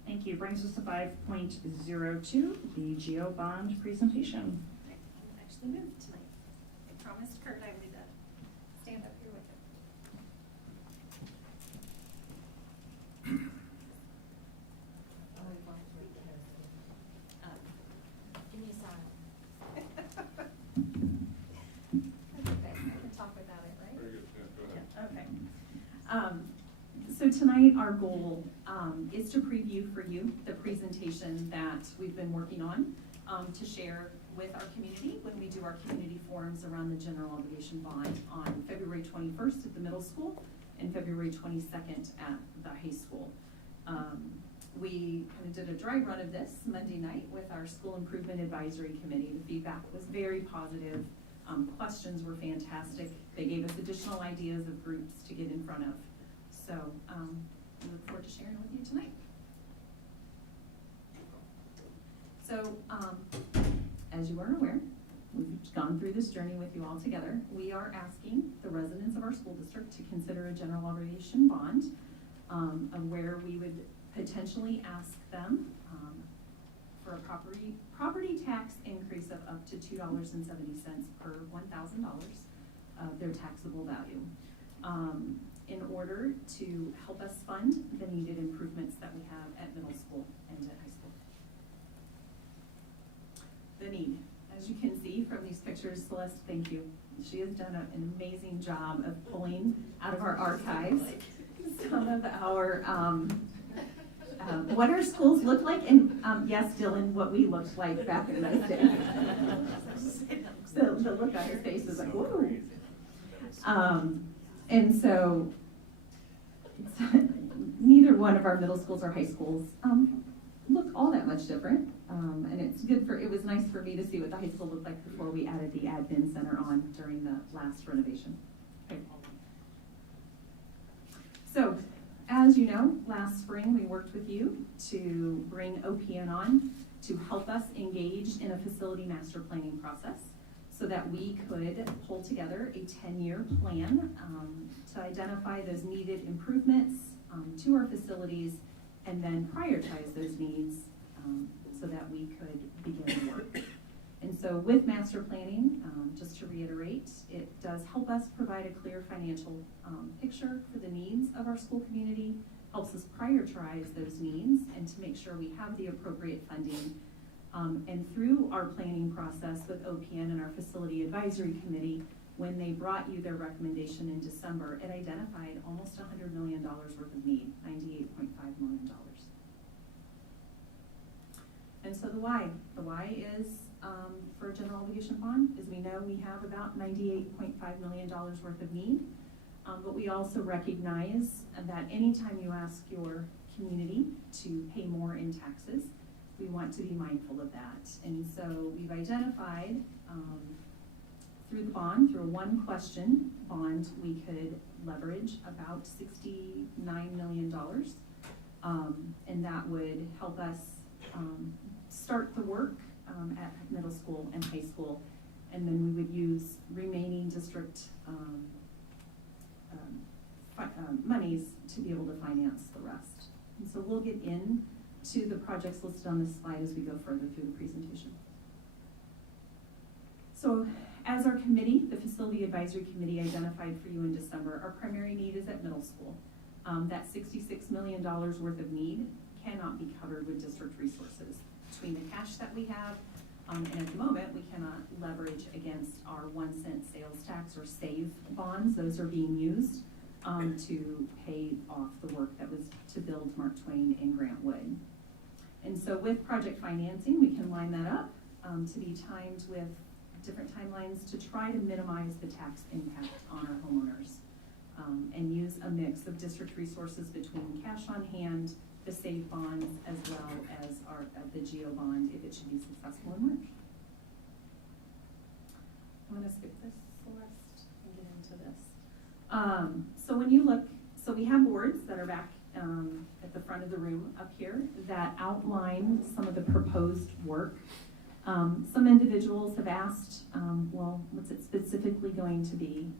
Thank you. Brings us to 5.02, the GEO bond presentation. I actually moved tonight. I promised Kurt I would stand up here with him. Give me a sign. That's okay. I can talk without it, right? Very good. Yeah, go ahead. Okay. So tonight, our goal is to preview for you the presentation that we've been working on to share with our community when we do our community forums around the general obligation bond on February 21st at the middle school and February 22nd at the high school. We kind of did a dry run of this Monday night with our school improvement advisory committee. The feedback was very positive. Questions were fantastic. They gave us additional ideas of groups to get in front of. So we look forward to sharing with you tonight. So as you are aware, we've gone through this journey with you all together. We are asking the residents of our school district to consider a general obligation bond of where we would potentially ask them for a property tax increase of up to $2.70 per $1,000 of their taxable value in order to help us fund the needed improvements that we have at middle school and at high school. The need. As you can see from these pictures, Celeste, thank you. She has done an amazing job of pulling out of our archives some of our, what our schools look like, and yes, Dylan, what we looked like back in those days. The look on his face is like, whoa. And so, neither one of our middle schools or high schools look all that much different. And it was nice for me to see what the high school looked like before we added the admin center on during the last renovation. Okay. So, as you know, last spring we worked with you to bring OPN on to help us engage in a facility master planning process so that we could pull together a 10-year plan to identify those needed improvements to our facilities and then prioritize those needs so that we could begin the work. And so with master planning, just to reiterate, it does help us provide a clear financial picture for the needs of our school community, helps us prioritize those needs and to make sure we have the appropriate funding. And through our planning process with OPN and our facility advisory committee, when they brought you their recommendation in December, it identified almost $100 million worth of need, $98.5 million. And so the why is for a general obligation bond is we know we have about $98.5 million worth of need, but we also recognize that anytime you ask your community to pay more in taxes, we want to be mindful of that. And so we've identified bond, through a one question bond, we could leverage about $69 million. And that would help us start the work at middle school and high school. And then we would use remaining district monies to be able to finance the rest. And so we'll get into the projects listed on this slide as we go further through the presentation. So as our committee, the Facility Advisory Committee identified for you in December, our primary need is at middle school. That $66 million worth of need cannot be covered with district resources. Between the cash that we have, and at the moment, we cannot leverage against our 1 cent sales tax or SAVE bonds. Those are being used to pay off the work that was to build Mark Twain and Grant Wood. And so with project financing, we can line that up to be timed with different timelines to try to minimize the tax impact on our homeowners, and use a mix of district resources between cash on hand, the SAVE bonds, as well as the GEO bond if it should be successful in March. I'm going to skip this, Celeste, and get into this. So when you look, so we have boards that are back at the front of the room up here that outline some of the proposed work. Some individuals have asked, well, what's it specifically going to be?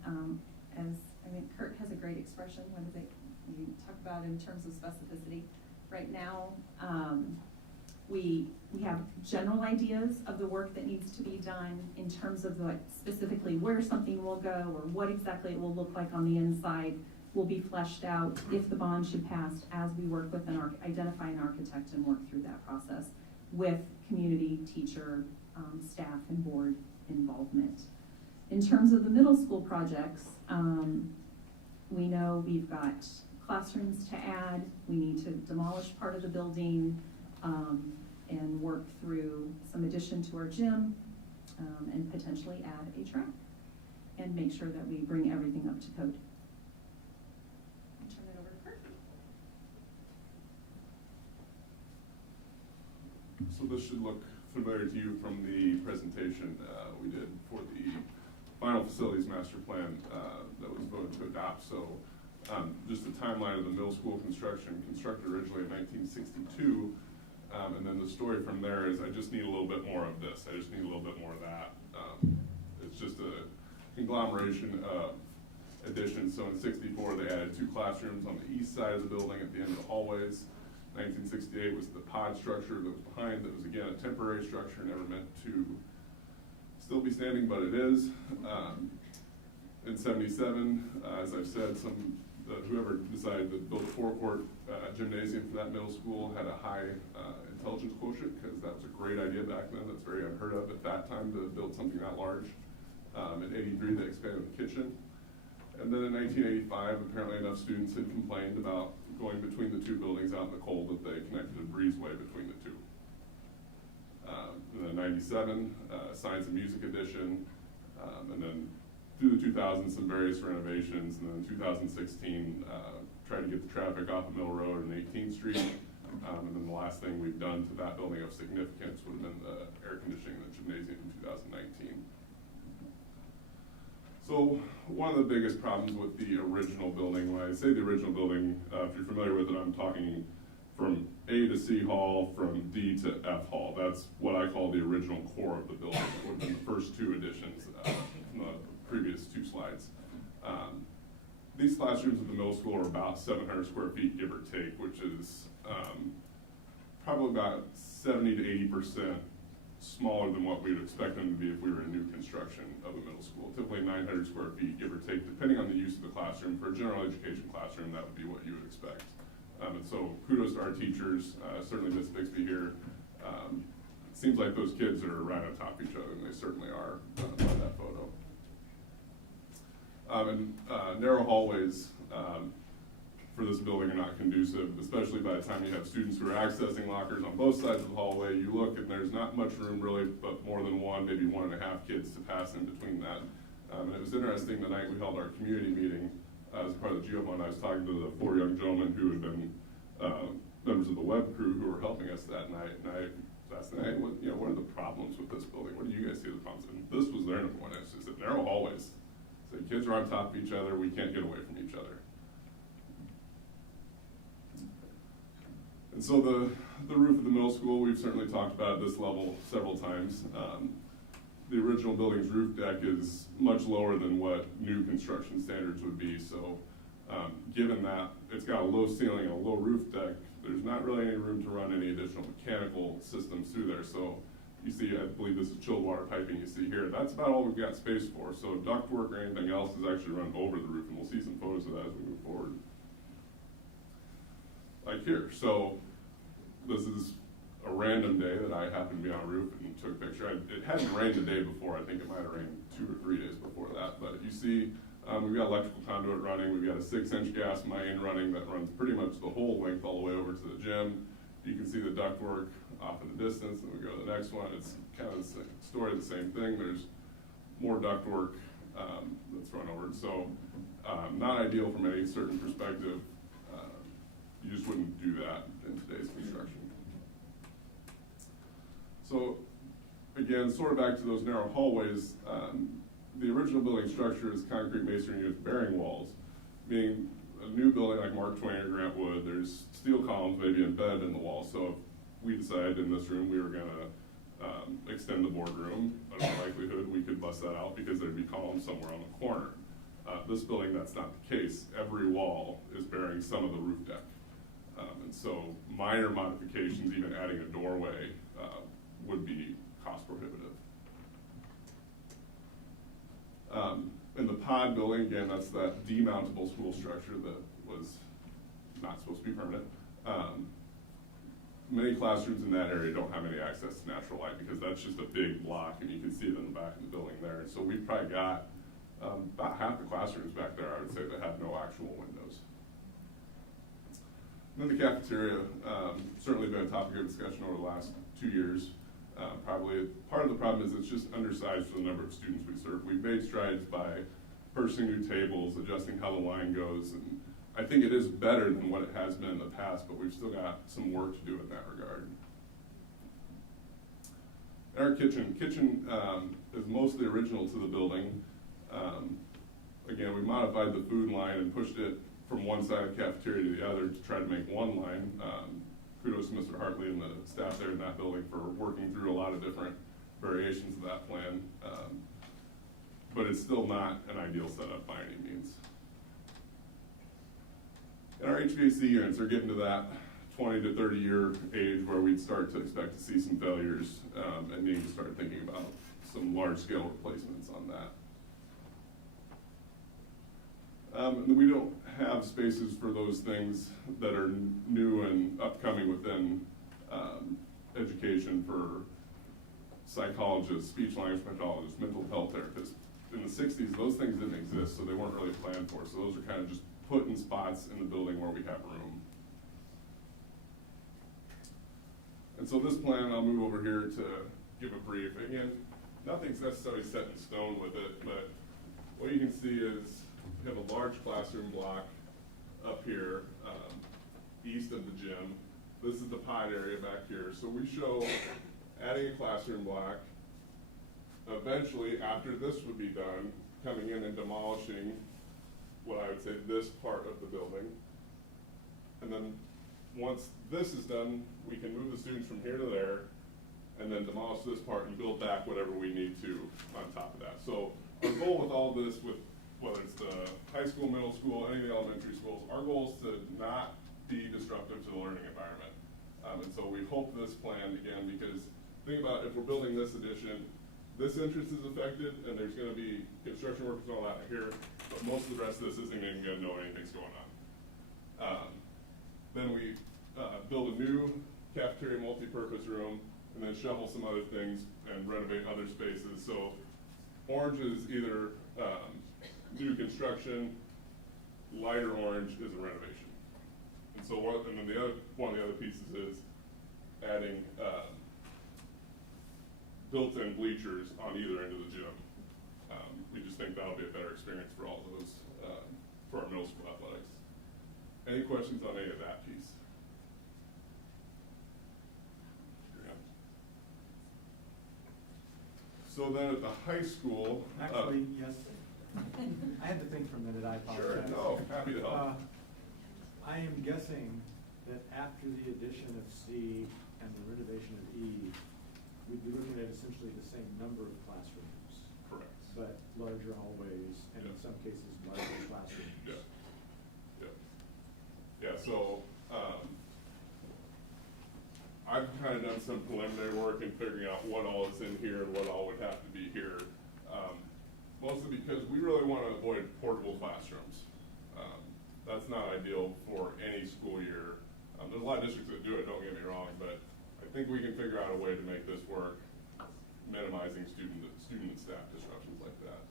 As I think Kurt has a great expression, what is it you talk about in terms of specificity? Right now, we have general ideas of the work that needs to be done in terms of what specifically where something will go or what exactly it will look like on the inside will be fleshed out if the bond should pass as we work with identify an architect and work through that process with community, teacher, staff, and board involvement. In terms of the middle school projects, we know we've got classrooms to add. We need to demolish part of the building and work through some addition to our gym and potentially add a track and make sure that we bring everything up to code. I'll turn it over to Kurt. So this should look familiar to you from the presentation we did for the final facilities master plan that was voted to adopt. So just the timeline of the middle school construction, constructed originally in 1962, and then the story from there is I just need a little bit more of this. I just need a little bit more of that. It's just a conglomeration of additions. So in 64, they added 2 classrooms on the east side of the building at the end of the hallways. 1968 was the pod structure that was behind, that was again a temporary structure, never meant to still be standing, but it is. In 77, as I've said, whoever decided to build a 4-court gymnasium for that middle school had a high intelligence quotient, because that was a great idea back then. That's very unheard of at that time to build something that large. In 83, they expanded the kitchen. And then in 1985, apparently enough students had complained about going between the 2 buildings out in the cold that they connected a breezeway between the 2. And then 97, science and music addition, and then through the 2000s, some various renovations, and then in 2016, tried to get the traffic off of Mill Road and 18th Street, and then the last thing we've done to that building of significance would have been the air conditioning in the gymnasium in 2019. So one of the biggest problems with the original building, when I say the original building, if you're familiar with it, I'm talking from A to C Hall, from D to F Hall. That's what I call the original core of the building. It would have been the first 2 additions from the previous 2 slides. These classrooms at the middle school are about 700 square feet, give or take, which is probably about 70 to 80% smaller than what we would expect them to be if we were in new construction of a middle school. Typically 900 square feet, give or take, depending on the use of the classroom. For a general education classroom, that would be what you would expect. And so kudos to our teachers, certainly Ms. Bixby here. It seems like those kids are right on top of each other, and they certainly are by that photo. Narrow hallways for this building are not conducive, especially by the time you have students who are accessing lockers on both sides of the hallway. You look and there's not much room really, but more than 1, maybe 1.5 kids to pass in between that. And it was interesting the night we held our community meeting as part of the GEO Fund. I was talking to the 4 young gentlemen who had been members of the web crew who were helping us that night, and I asked them, hey, what are the problems with this building? What do you guys see as the problems? And this was their number one. It's just that narrow hallways. So kids are on top of each other. We can't get away from each other. And so the roof of the middle school, we've certainly talked about at this level several times. The original building's roof deck is much lower than what new construction standards would be. So given that it's got a low ceiling and a low roof deck, there's not really any room to run any additional mechanical systems through there. So you see, I believe this is chilled water piping you see here. That's about all we've got space for. So ductwork or anything else is actually run over the roof, and we'll see some photos of that as we move forward. Like here. So this is a random day that I happened to be on a roof and took a picture. It hadn't rained the day before. I think it might have rained 2 or 3 days before that. But you see, we've got electrical conduit running. We've got a 6-inch gas main running that runs pretty much the whole length all the way over to the gym. You can see the ductwork off in the distance, and we go to the next one. It's kind of the story of the same thing. There's more ductwork that's run over. So not ideal from any certain perspective. You just wouldn't do that in today's construction. So again, sort of back to those narrow hallways, the original building structure is concrete masonry with bearing walls. Being a new building like Mark Twain or Grant Wood, there's steel columns maybe embedded in the wall. So if we decided in this room we were gonna extend the boardroom, in all likelihood we could bust that out because there'd be columns somewhere on the corner. This building, that's not the case. Every wall is bearing some of the roof deck. And so minor modifications, even adding a doorway, would be cost prohibitive. In the pod building, again, that's that demountable school structure that was not supposed to be permanent. Many classrooms in that area don't have any access to natural light because that's just a big block, and you can see it in the back of the building there. And so we've probably got about half the classrooms back there, I would say, that have no actual windows. And then the cafeteria, certainly been a topic of discussion over the last 2 years. Probably part of the problem is it's just undersized for the number of students we serve. We've made strides by purchasing new tables, adjusting how the line goes, and I think it is better than what it has been in the past, but we've still got some work to do in that regard. Our kitchen is mostly original to the building. Again, we modified the food line and pushed it from one side of the cafeteria to the other to try to make one line. Kudos to Mr. Hartley and the staff there in that building for working through a lot of different variations of that plan. But it's still not an ideal setup by any means. And our HVAC units are getting to that 20 to 30 year age where we'd start to expect to see some failures and need to start thinking about some large scale replacements on that. And we don't have spaces for those things that are new and upcoming within education for psychologists, speech language pathologists, mental health therapists. In the 60s, those things didn't exist, so they weren't really planned for. So those are kind of just put in spots in the building where we have room. And so this plan, I'll move over here to give a brief. Again, nothing's necessarily set in stone with it, but what you can see is we have a large classroom block up here, east of the gym. This is the pod area back here. So we show adding a classroom block. Eventually, after this would be done, coming in and demolishing what I would say this part of the building. And then once this is done, we can move the students from here to there and then demolish this part and build back whatever we need to on top of that. So our goal with all this, with whether it's the high school, middle school, any of the elementary schools, our goal is to not be disruptive to the learning environment. And so we hope this plan, again, because think about if we're building this addition, this entrance is affected and there's gonna be construction workers and all that here, but most of the rest of this isn't even gonna know anything's going on. Then we build a new cafeteria multi-purpose room and then shovel some other things and renovate other spaces. So orange is either new construction, lighter orange is a renovation. And so one of the other pieces is adding built-in bleachers on either end of the gym. We just think that'll be a better experience for all of those, for our middle school athletics. Any questions on any of that piece? So then at the high school. Actually, yes. I had to think for a minute, I apologize. Sure, no, happy to help. I am guessing that after the addition of C and the renovation of E, we'd be looking at essentially the same number of classrooms. Correct. But larger hallways, and in some cases, larger classrooms. Yeah. Yeah, so, I've kind of done some preliminary work in figuring out what all is in here and what all would have to be here. Mostly because we really want to avoid portable classrooms. That's not ideal for any school year. There's a lot of districts that do it, don't get me wrong, but I think we can figure out a way to make this work, minimizing student and staff disruptions like that.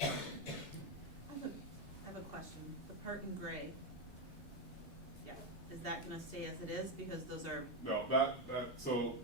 I have a question. The part in gray, yeah, is that gonna stay as it is? Because those are. No, so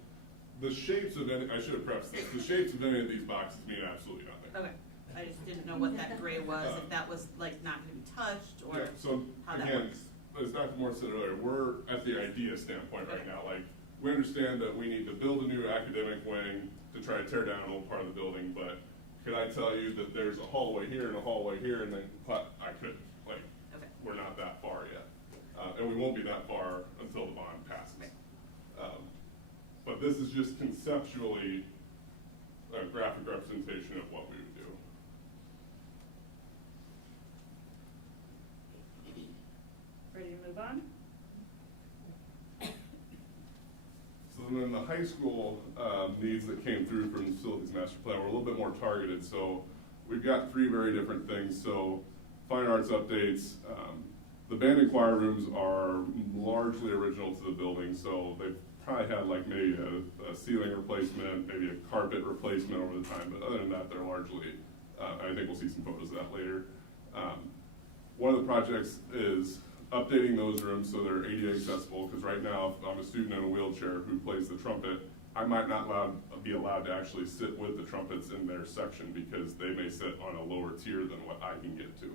the shapes of any, I should have prefaced this, the shapes of any of these boxes mean absolutely nothing. Okay, I just didn't know what that gray was, if that was like not gonna be touched or Yeah, so how that again, works. as Dr. Moore said earlier, we're at the idea standpoint right now. Like, we understand that we need to build a new academic wing to try to tear down an old part of the building, but could I tell you that there's a hallway here and a hallway here, and then I couldn't. Like, Okay. we're not that far yet. And we won't be that far until the bond passes. Okay. But this is just conceptually a graphic representation of what we would do. Ready to move on? So then the high school needs that came through from the facilities master plan were a little bit more targeted. So we've got 3 very different things. So fine arts updates. The band and choir rooms are largely original to the building. So they've probably had like maybe a ceiling replacement, maybe a carpet replacement over the time. But other than that, they're largely, I think we'll see some photos of that later. One of the projects is updating those rooms so they're ADA accessible, because right now, if I'm a student in a wheelchair who plays the trumpet, I might not be allowed to actually sit with the trumpets in their section because they may sit on a lower tier than what I can get to.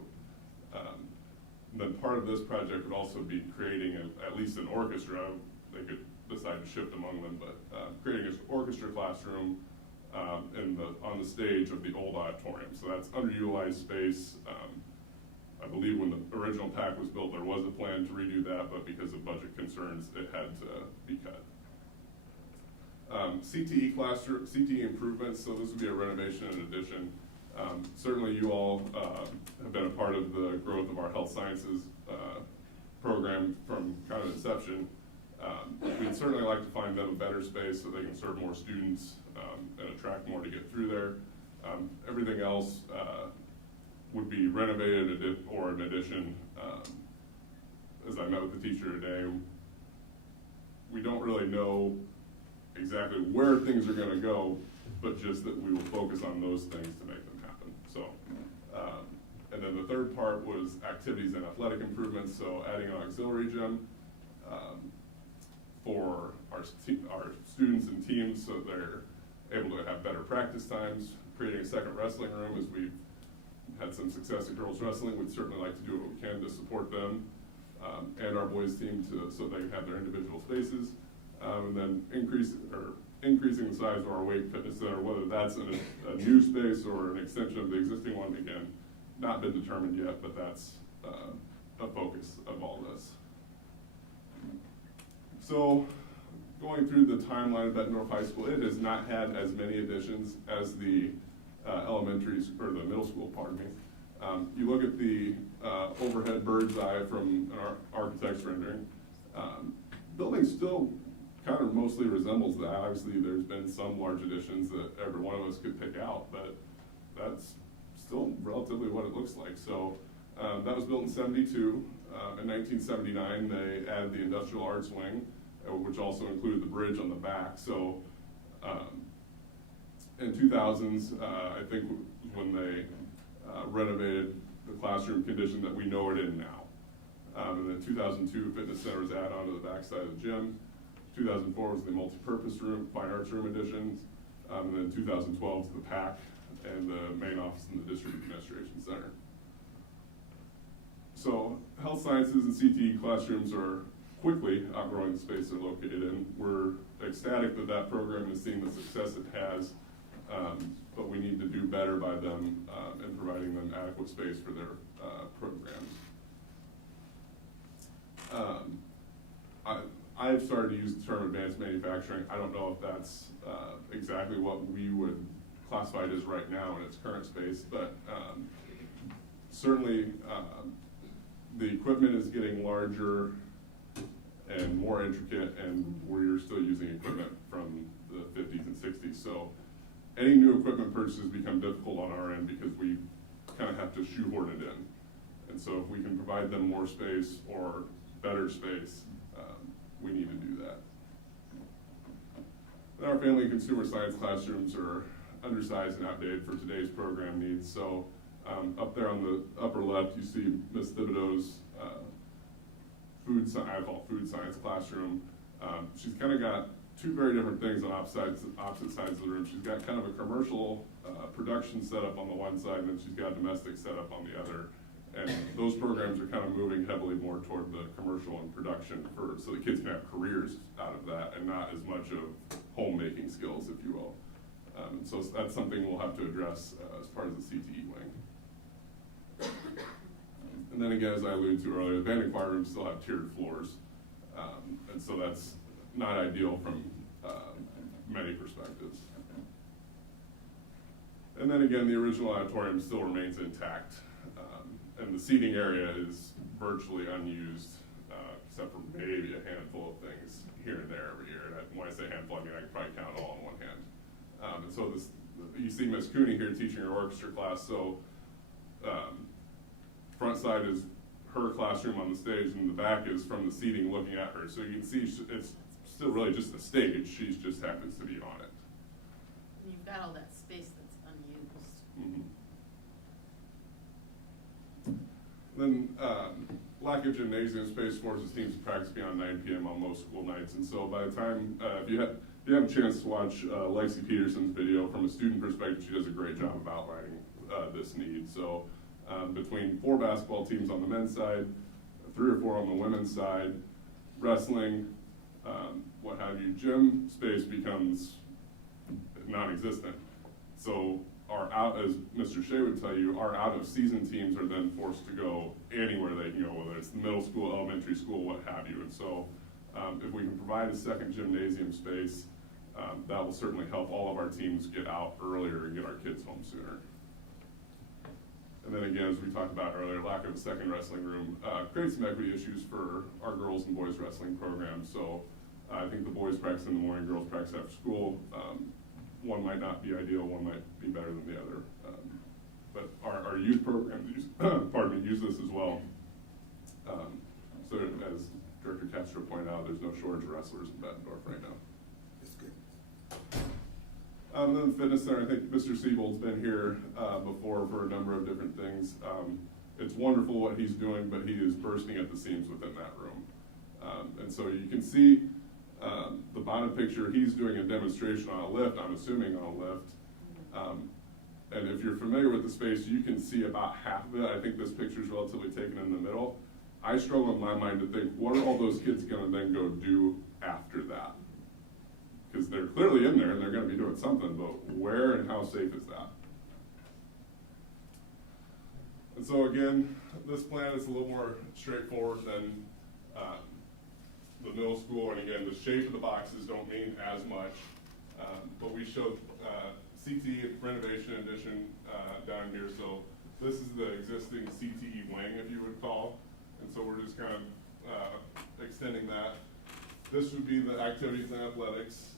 Then part of this project would also be creating at least an orchestra. They could decide to shift among them, but creating an orchestra classroom on the stage of the old auditorium. So that's underutilized space. I believe when the original PAC was built, there was a plan to redo that, but because of budget concerns, it had to be cut. CTE classroom, CTE improvements, so this would be a renovation and addition. Certainly you all have been a part of the growth of our health sciences program from kind of inception. We'd certainly like to find them a better space so they can serve more students and attract more to get through there. Everything else would be renovated or an addition. As I met with the teacher today, we don't really know exactly where things are going to go, but just that we will focus on those things to make them happen. So, and then the third part was activities and athletic improvements. So adding an auxiliary gym for our students and teams so they're able to have better practice times, creating a second wrestling room as we've had some success at girls wrestling. We'd certainly like to do what we can to support them and our boys team so they can have their individual spaces. And then increasing the size of our weight fitness center, whether that's in a new space or an extension of the existing one, again, not been determined yet, but that's a focus of all this. So going through the timeline of Bett North High School, it has not had as many additions as the elementaries, or the middle school, pardon me. You look at the overhead bird's eye from an architect's rendering, building still kind of mostly resembles that. Obviously, there's been some large additions that every one of us could pick out, but that's still relatively what it looks like. So that was built in '72. In 1979, they added the industrial arts wing, which also included the bridge on the back. So in 2000s, I think when they renovated the classroom condition that we know it in now. And then 2002, fitness center was added onto the backside of the gym. 2004 was the multi-purpose room, fine arts room additions. And then 2012 is the PAC and the main office in the district administration center. So health sciences and CTE classrooms are quickly outgrowing the space they're located in. We're ecstatic that that program has seen the success it has, but we need to do better by them in providing them adequate space for their programs. I've started to use the term advanced manufacturing. I don't know if that's exactly what we would classify it as right now in its current space, but certainly the equipment is getting larger and more intricate, and we're still using equipment from the 50s and 60s. So any new equipment purchases become difficult on our end because we kind of have to shoehorn it in. And so if we can provide them more space or better space, we need to do that. And our family and consumer science classrooms are undersized and outdated for today's program needs. So up there on the upper left, you see Ms. Thibodeau's food science classroom. She's kind of got two very different things on opposite sides of the room. She's got kind of a commercial production setup on the one side, and then she's got a domestic setup on the other. And those programs are kind of moving heavily more toward the commercial and production so the kids can have careers out of that and not as much of homemaking skills, if you will. And so that's something we'll have to address as part of the CTE wing. And then again, as I alluded to earlier, the band and choir rooms still have tiered floors. And so that's not ideal from many perspectives. And then again, the original auditorium still remains intact. And the seating area is virtually unused, except for maybe a handful of things here and there every year. And when I say handful, I mean I can probably count it all on one hand. And so you see Ms. Cooney here teaching her orchestra class. So front side is her classroom on the stage, and the back is from the seating looking at her. So you can see it's still really just a stage. She just happens to be on it. You've got all that space that's unused. Mm-hmm. Then lack of gymnasium space forces teams to practice beyond 9 p.m. on most school nights. And so by the time, if you have a chance to watch Lexi Peterson's video, from a student perspective, she does a great job of outlining this need. So between 4 basketball teams on the men's side, 3 or 4 on the women's side, wrestling, what have you, gym space becomes non-existent. So as Mr. Shea would tell you, our out-of-season teams are then forced to go anywhere they can go, whether it's middle school, elementary school, what have you. And so if we can provide a second gymnasium space, that will certainly help all of our teams get out earlier and get our kids home sooner. And then again, as we talked about earlier, lack of a second wrestling room creates some equity issues for our girls and boys wrestling program. So I think the boys practice in the morning, girls practice after school. One might not be ideal, one might be better than the other. But our youth programs use this as well. So as Director Castro pointed out, there's no shortage of wrestlers in Bettendorf right now. That's good. Then the fitness center, I think Mr. Siebold's been here before for a number of different things. It's wonderful what he's doing, but he is bursting at the seams within that room. And so you can see the bottom picture, he's doing a demonstration on a lift, I'm assuming on a lift. And if you're familiar with the space, you can see about half of it. I think this picture is relatively taken in the middle. I struggle in my mind to think, what are all those kids gonna then go do after that? Because they're clearly in there and they're gonna be doing something, but where and how safe is that? And so again, this plan is a little more straightforward than the middle school, and again, the shape of the boxes don't mean as much, but we showed CTE renovation addition down here. So this is the existing CTE wing, if you would call, and so we're just kind of extending that. This would be the activities and athletics.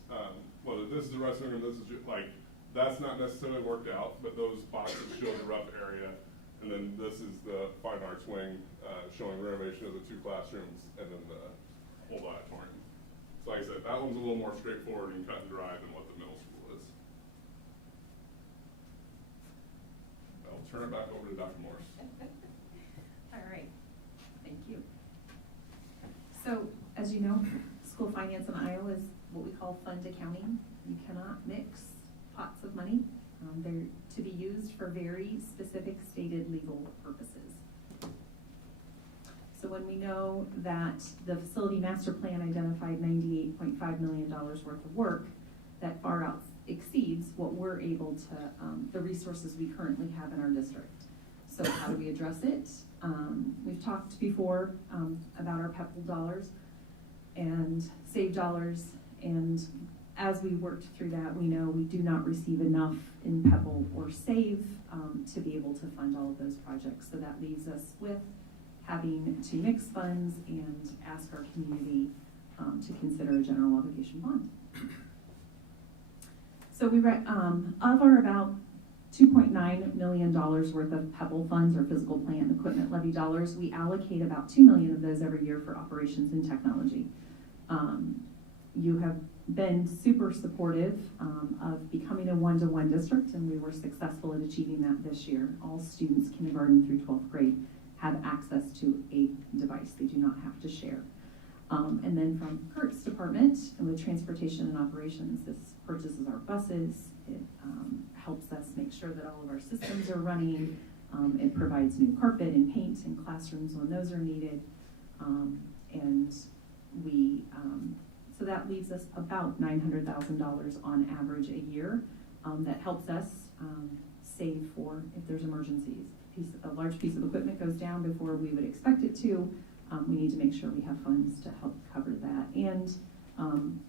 Whether this is the wrestling room, this is just, like, that's not necessarily worked out, but those boxes show the rough area. And then this is the fine arts wing, showing renovation of the 2 classrooms and then the whole auditorium. So like I said, that one's a little more straightforward and cut and dry than what the middle school is. I'll turn it back over to Dr. Morris. All right, thank you. So, as you know, school finance in Iowa is what we call fund accounting. You cannot mix pots of money. They're to be used for very specific stated legal purposes. So when we know that the facility master plan identified $98.5 million worth of work that far exceeds what we're able to, the resources we currently have in our district. So how do we address it? We've talked before about our PEPL dollars and SAVE dollars, and as we worked through that, we know we do not receive enough in PEPL or SAVE to be able to fund all of those projects. So that leaves us with having to mix funds and ask our community to consider a general obligation bond. So we of our about $2.9 million worth of PEPL funds or physical plant and equipment levy dollars, we allocate about $2 million of those every year for operations and technology. You have been super supportive of becoming a one-to-one district, and we were successful at achieving that this year. All students, kindergarten through 12th grade, have access to a device. They do not have to share. And then from Kurt's department, and with transportation and operations, this purchases our buses. It helps us make sure that all of our systems are running. It provides new carpet and paint in classrooms when those are needed. And we, so that leaves us about $900,000 on average a year. That helps us save for if there's emergencies. A large piece of equipment goes down before we would expect it to. We need to make sure we have funds to help cover that. And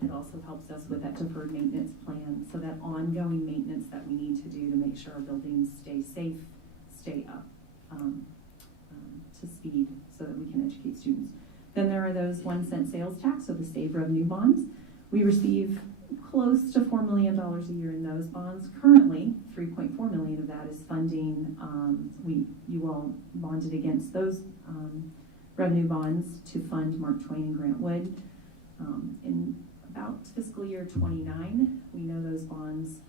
it also helps us with that deferred maintenance plan, so that ongoing maintenance that we need to do to make sure our buildings stay safe, stay up to speed so that we can educate students. Then there are those 1 cent sales tax, so the SAVE revenue bonds. We receive close to $4 million a year in those bonds. Currently, $3.4 million of that is funding. You all bonded against those revenue bonds to fund Mark Twain and Grant Wood. In about fiscal year 29, we know those bonds,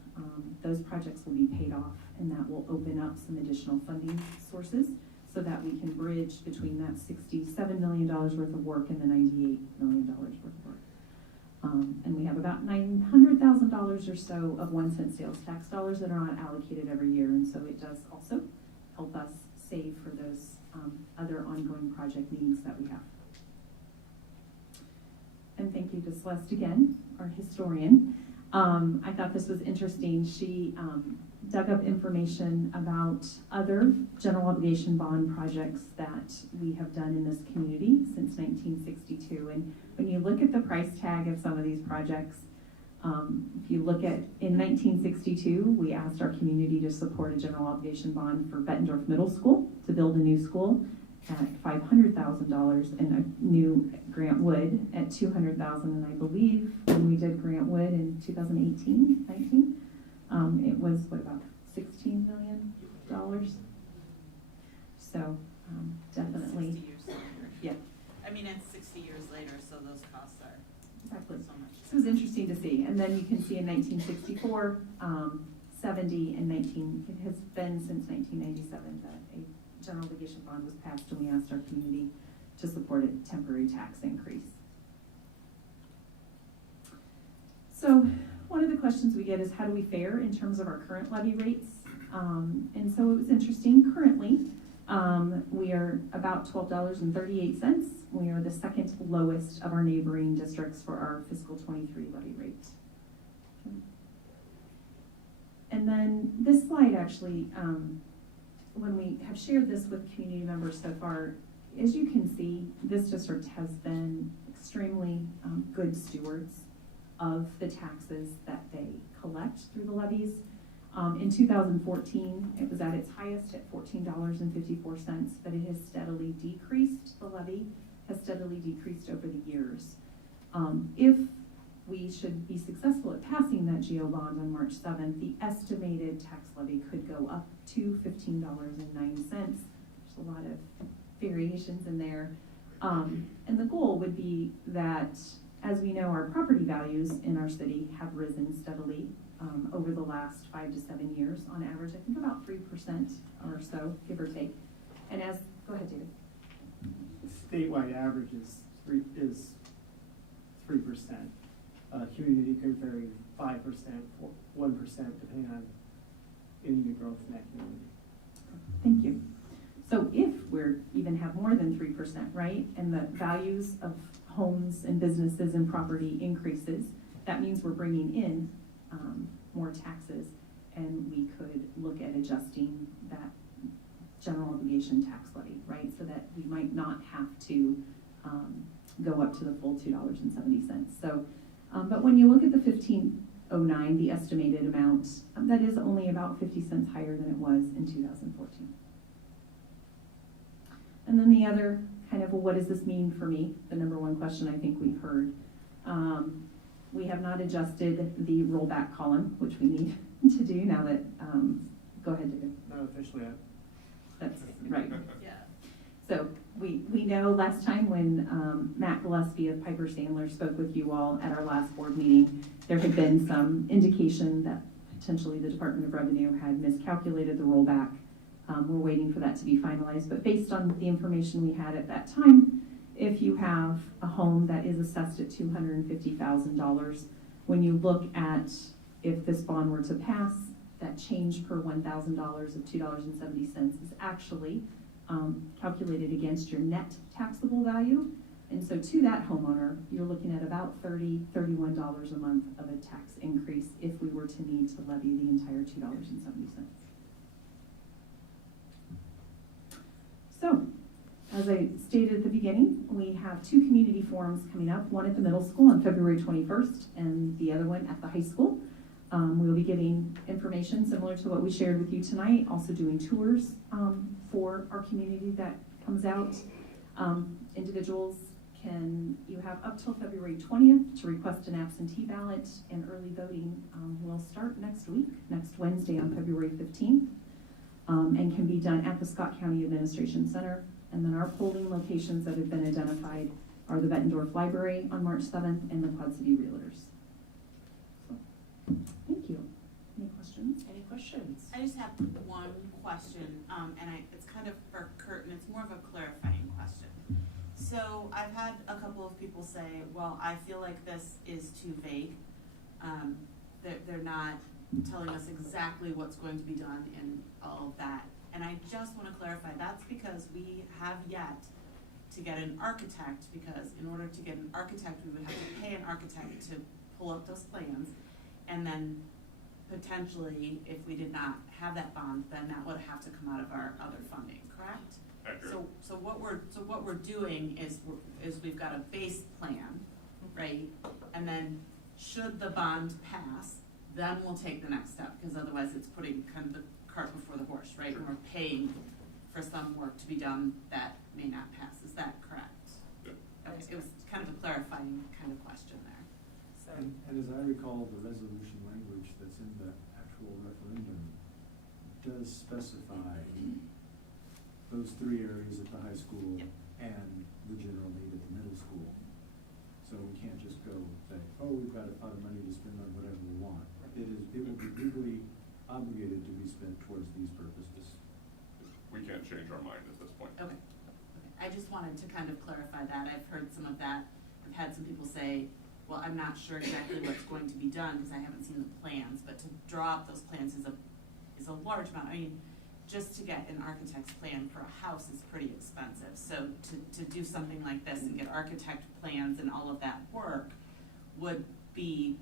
those projects will be paid off, and that will open up some additional funding sources so that we can bridge between that $67 million worth of work and the $98 million worth of work. And we have about $900,000 or so of 1 cent sales tax dollars that are not allocated every year, and so it does also help us save for those other ongoing project needs that we have. And thank you to Celeste again, our historian. I thought this was interesting. She dug up information about other general obligation bond projects that we have done in this community since 1962. And when you look at the price tag of some of these projects, if you look at, in 1962, we asked our community to support a general obligation bond for Bettendorf Middle School to build a new school at $500,000 and a new Grant Wood at $200,000. And I believe when we did Grant Wood in 2018, 19, it was what, about $16 million? So definitely, 60 years later. Yeah. I mean, it's 60 years later, so those costs are Exactly. so much. This was interesting to see. And then you can see in 1964, 70, and 19, it has been since 1997 that a general obligation bond was passed, and we asked our community to support a temporary tax increase. So one of the questions we get is, how do we fare in terms of our current levy rates? And so it was interesting. Currently, we are about $12.38. We are the second lowest of our neighboring districts for our fiscal 23 levy rate. And then this slide actually, when we have shared this with community members so far, as you can see, this district has been extremely good stewards of the taxes that they collect through the levies. In 2014, it was at its highest at $14.54, but it has steadily decreased. The levy has steadily decreased over the years. If we should be successful at passing that GO bond on March 7th, the estimated tax levy could go up to $15.09. There's a lot of variations in there. And the goal would be that, as we know, our property values in our city have risen steadily over the last 5 to 7 years. On average, I think about 3% or so, give or take. And as, go ahead, David. Statewide average is 3%. Community could vary 5%, 1%, depending on any new growth in that community. Thank you. So if we're even have more than 3%, right, and the values of homes and businesses and property increases, that means we're bringing in more taxes, and we could look at adjusting that general obligation tax levy, right? So that we might not have to go up to the full $2.70. So, but when you look at the 1509, the estimated amount, that is only about 50 cents higher than it was in 2014. And then the other kind of, well, what does this mean for me? The number one question I think we've heard. We have not adjusted the rollback column, which we need to do now that, go ahead, David. Not officially yet. That's right. Yeah. So we know last time when Matt Gillespie of Piper Sandler spoke with you all at our last board meeting, there had been some indication that potentially the Department of Revenue had miscalculated the rollback. We're waiting for that to be finalized, but based on the information we had at that time, if you have a home that is assessed at $250,000, when you look at if this bond were to pass, that change per $1,000 of $2.70 is actually calculated against your net taxable value. And so to that homeowner, you're looking at about $30, $31 a month of a tax increase if we were to need to levy the entire $2.70. So, as I stated at the beginning, we have 2 community forums coming up, one at the middle school on February 21st and the other one at the high school. We'll be giving information similar to what we shared with you tonight, also doing tours for our community that comes out. Individuals you have up till February 20th to request an absentee ballot, and early voting will start next week, next Wednesday on February 15th, and can be done at the Scott County Administration Center. And then our polling locations that have been identified are the Bettendorf Library on March 7th and the Quad City Realtors. So, thank you. Any questions? Any questions? I just have one question, and it's kind of for Kurt, and it's more of a clarifying question. So I've had a couple of people say, well, I feel like this is too vague. They're not telling us exactly what's going to be done and all of that. And I just want to clarify, that's because we have yet to get an architect, because in order to get an architect, we would have to pay an architect to pull up those plans. And then potentially, if we did not have that bond, then that would have to come out of our other funding, correct? Accurate. So what we're doing is we've got a base plan, right? And then should the bond pass, then we'll take the next step, because otherwise it's putting kind of the cart before the horse, right? And we're paying for some work to be done that may not pass. Is that correct? Yeah. Okay, it was kind of a clarifying kind of question there. So. And as I recall, the resolution language that's in the actual referendum does specify those 3 areas at the high school and the general need at the middle school. So we can't just go say, oh, we've got a pot of money to spend on whatever we want. It will be legally obligated to be spent towards these purposes. We can't change our mind at this point. Okay. I just wanted to kind of clarify that. I've heard some of that. I've had some people say, well, I'm not sure exactly what's going to be done because I haven't seen the plans, but to draw up those plans is a large amount. I mean, just to get an architect's plan for a house is pretty expensive. So to do something like this and get architect plans and all of that work would be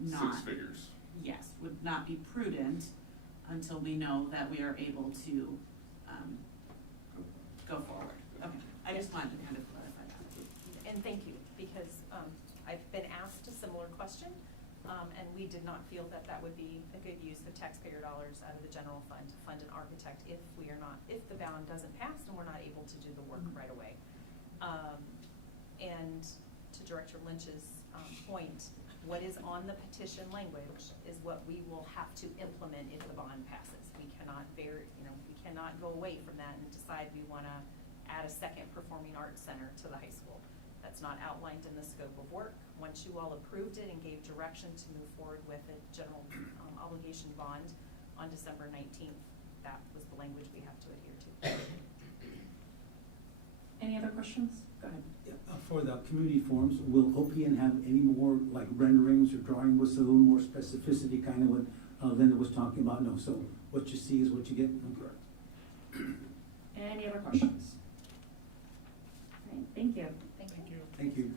not 6 figures. Yes, would not be prudent until we know that we are able to go forward. Okay, I just wanted to kind of clarify that. And thank you, because I've been asked a similar question, and we did not feel that that would be a good use of taxpayer dollars out of the general fund to fund an architect if the bond doesn't pass and we're not able to do the work right away. And to Director Lynch's point, what is on the petition language is what we will have to implement if the bond passes. We cannot we cannot go away from that and decide we want to add a second performing arts center to the high school. That's not outlined in the scope of work. Once you all approved it and gave direction to move forward with a general obligation bond on December 19th, that was the language we have to adhere to. Any other questions? Go ahead. For the community forums, will OPN have any more like renderings or drawing with a little more specificity, kind of what Linda was talking about? No, so what you see is what you get. Correct. Any other questions? All right, thank you. Thank you.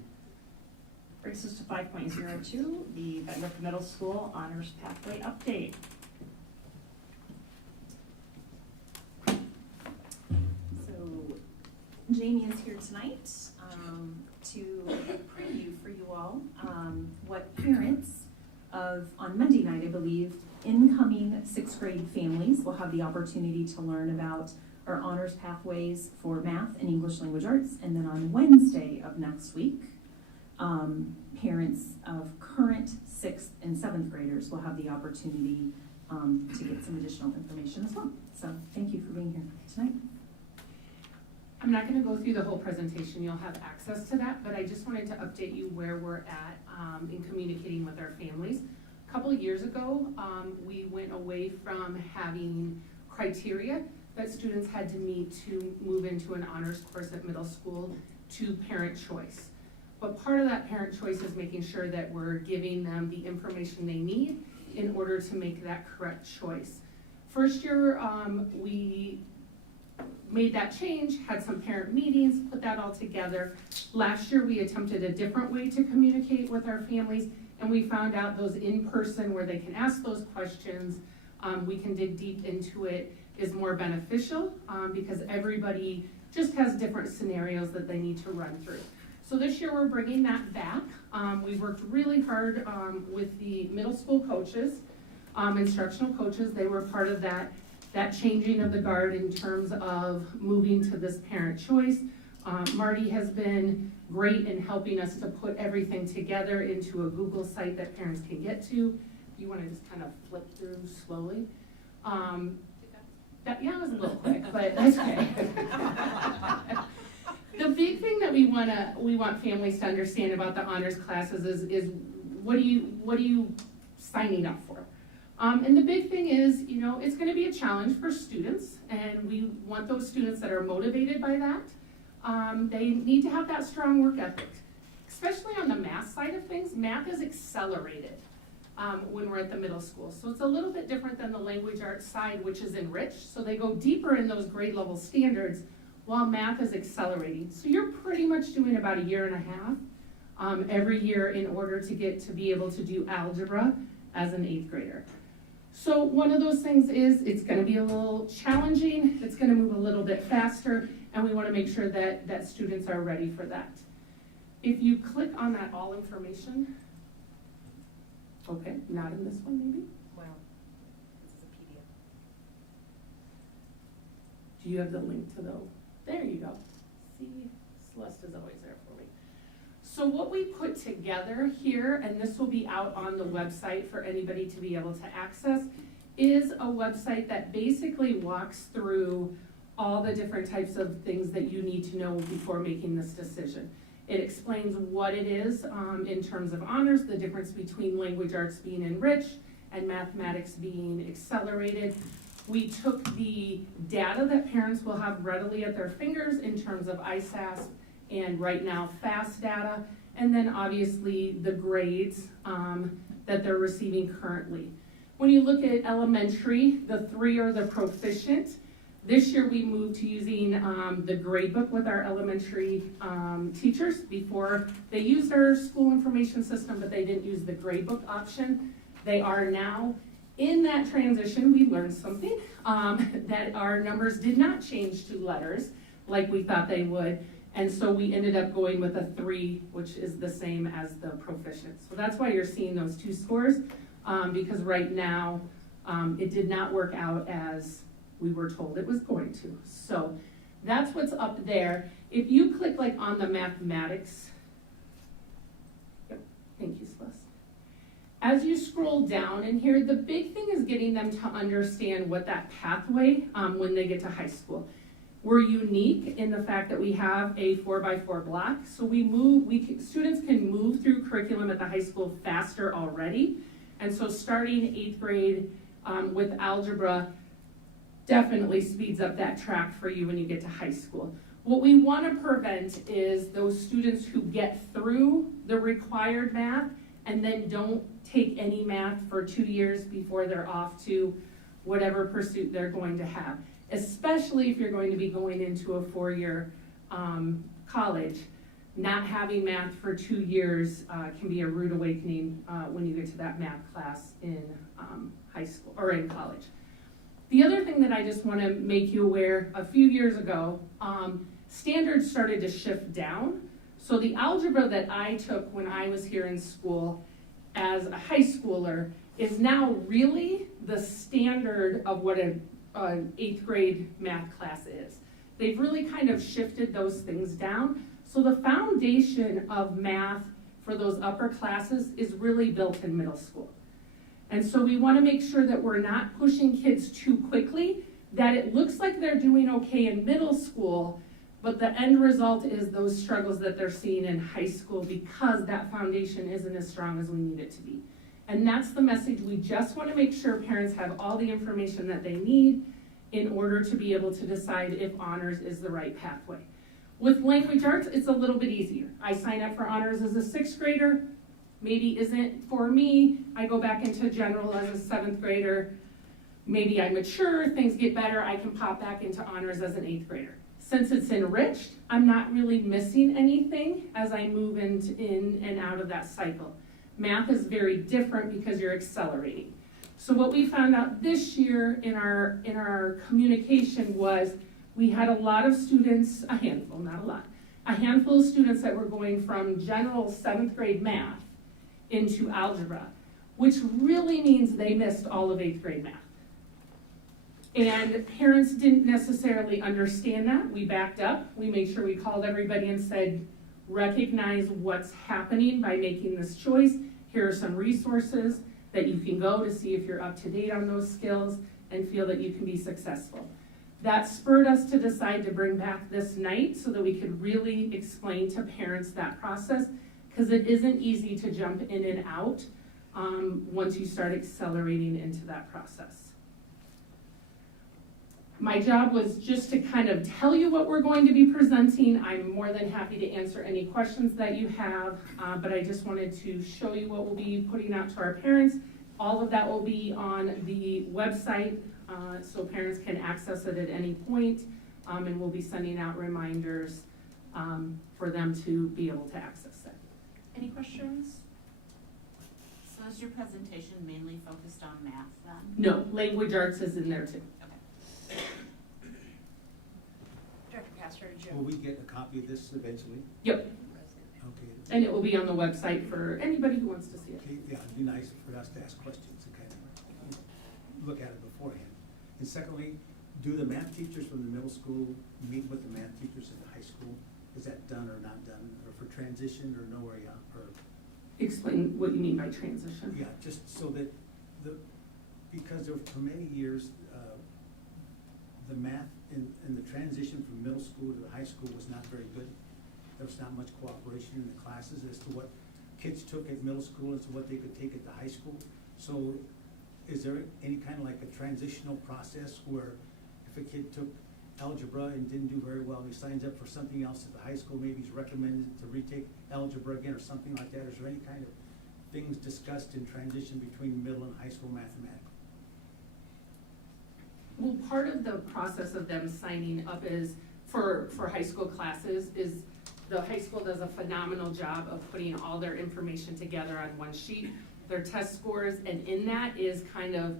Brings us to 5.02, the Bett Middle School Honors Pathway Update. So Jamie is here tonight to preview for you all what parents of, on Monday night, I believe, incoming 6th grade families will have the opportunity to learn about our honors pathways for math and English language arts. And then on Wednesday of next week, parents of current 6th and 7th graders will have the opportunity to get some additional information as well. So thank you for being here tonight. I'm not going to go through the whole presentation, you'll have access to that, but I just wanted to update you where we're at in communicating with our families. A couple of years ago, we went away from having criteria that students had to meet to move into an honors course at middle school to parent choice. But part of that parent choice is making sure that we're giving them the information they need in order to make that correct choice. First year, we made that change, had some parent meetings, put that all together. Last year, we attempted a different way to communicate with our families, and we found out those in-person where they can ask those questions, we can dig deep into it, is more beneficial because everybody just has different scenarios that they need to run through. So this year, we're bringing that back. We worked really hard with the middle school coaches, instructional coaches. They were part of that changing of the guard in terms of moving to this parent choice. Marty has been great in helping us to put everything together into a Google site that parents can get to. If you want to just kind of flip through slowly. Yeah, it was a little quick, but that's okay. The big thing that we want families to understand about the honors classes is what are you signing up for? And the big thing is, you know, it's going to be a challenge for students, and we want those students that are motivated by that. They need to have that strong work ethic, especially on the math side of things. Math is accelerated when we're at the middle school. So it's a little bit different than the language arts side, which is enriched. So they go deeper in those grade level standards while math is accelerating. So you're pretty much doing about 1.5 years every year in order to get to be able to do algebra as an 8th grader. So one of those things is it's going to be a little challenging, it's going to move a little bit faster, and we want to make sure that students are ready for that. If you click on that all information, okay, not in this one maybe? Well, this is a PDF. Do you have the link to the, there you go. See, Celeste is always there for me. So what we put together here, and this will be out on the website for anybody to be able to access, is a website that basically walks through all the different types of things that you need to know before making this decision. It explains what it is in terms of honors, the difference between language arts being enriched and mathematics being accelerated. We took the data that parents will have readily at their fingers in terms of ISASP and right now FAST data, and then obviously the grades that they're receiving currently. When you look at elementary, the 3 are the proficient. This year we moved to using the grade book with our elementary teachers. Before they used our school information system, but they didn't use the grade book option. They are now. In that transition, we learned something, that our numbers did not change to letters like we thought they would. And so we ended up going with a 3, which is the same as the proficient. So that's why you're seeing those 2 scores, because right now it did not work out as we were told it was going to. So that's what's up there. If you click like on the mathematics, yep, thank you, Celeste. As you scroll down in here, the big thing is getting them to understand what that pathway when they get to high school. We're unique in the fact that we have a 4x4 block, so students can move through curriculum at the high school faster already. And so starting 8th grade with algebra definitely speeds up that track for you when you get to high school. What we want to prevent is those students who get through the required math and then don't take any math for 2 years before they're off to whatever pursuit they're going to have, especially if you're going to be going into a 4-year college. not having math for 2 years can be a rude awakening when you get to that math class in high school or in college. The other thing that I just want to make you aware, a few years ago, standards started to shift down. So the algebra that I took when I was here in school as a high schooler is now really the standard of what an 8th grade math class is. They've really kind of shifted those things down. So the foundation of math for those upper classes is really built in middle school. And so we want to make sure that we're not pushing kids too quickly, that it looks like they're doing okay in middle school, but the end result is those struggles that they're seeing in high school because that foundation isn't as strong as we need it to be. And that's the message. We just want to make sure parents have all the information that they need in order to be able to decide if honors is the right pathway. With language arts, it's a little bit easier. I sign up for honors as a 6th grader. Maybe isn't for me. I go back into general as a 7th grader. Maybe I mature, things get better, I can pop back into honors as an 8th grader. Since it's enriched, I'm not really missing anything as I move in and out of that cycle. Math is very different because you're accelerating. So what we found out this year in our communication was we had a lot of students, a handful, not a lot, a handful of students that were going from general 7th grade math into algebra, which really means they missed all of 8th grade math. And parents didn't necessarily understand that. We backed up. We made sure we called everybody and said, recognize what's happening by making this choice. Here are some resources that you can go to see if you're up to date on those skills and feel that you can be successful. That spurred us to decide to bring back this night so that we could really explain to parents that process, because it isn't easy to jump in and out once you start accelerating into that process. My job was just to kind of tell you what we're going to be presenting. I'm more than happy to answer any questions that you have, but I just wanted to show you what we'll be putting out to our parents. All of that will be on the website, so parents can access it at any point, and we'll be sending out reminders for them to be able to access it. Any questions? So is your presentation mainly focused on math then? No, language arts is in there too. Director Pastor, Jim. Will we get a copy of this eventually? Yep. Okay. And it will be on the website for anybody who wants to see it. Okay, yeah, it'd be nice for us to ask questions and kind of look at it beforehand. And secondly, do the math teachers from the middle school meet with the math teachers in the high school? Is that done or not done, or for transition or no area, or? Explain what you mean by transition. Yeah, just so that because for many years, the math in the transition from middle school to the high school was not very good. There was not much cooperation in the classes as to what kids took at middle school as to what they could take at the high school. So is there any kind of like a transitional process where if a kid took algebra and didn't do very well, he signs up for something else at the high school, maybe he's recommended to retake algebra again or something like that? Is there any kind of things discussed in transition between middle and high school mathematics? Well, part of the process of them signing up is for high school classes is the high school does a phenomenal job of putting all their information together on one sheet, their test scores, and in that is kind of,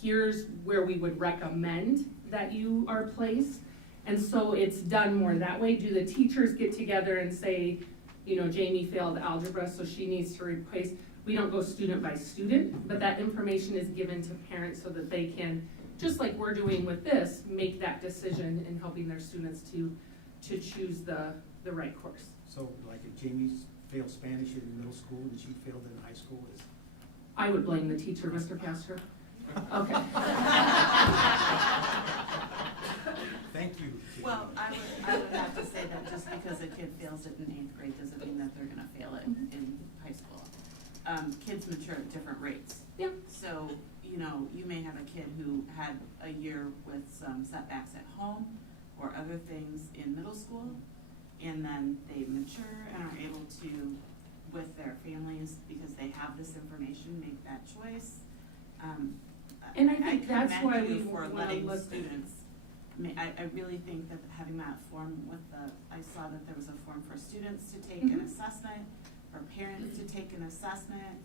here's where we would recommend that you are placed. And so it's done more that way. Do the teachers get together and say, you know, Jamie failed algebra, so she needs to replace? We don't go student by student, but that information is given to parents so that they can, just like we're doing with this, make that decision in helping their students to choose the right course. So like if Jamie's failed Spanish in middle school and she failed in high school, is? I would blame the teacher, Mr. Pastor. Okay. Thank you. Well, I would have to say that just because a kid fails it in 8th grade doesn't mean that they're gonna fail it in high school. Kids mature at different rates. Yeah. So, you know, you may have a kid who had a year with some setbacks at home or other things in middle school, and then they mature and are able to, with their families, because they have this information, make that choice. And I think that's why we for want to letting look. students I really think that having that form with I saw that there was a form for students to take an assessment, for parents to take an assessment,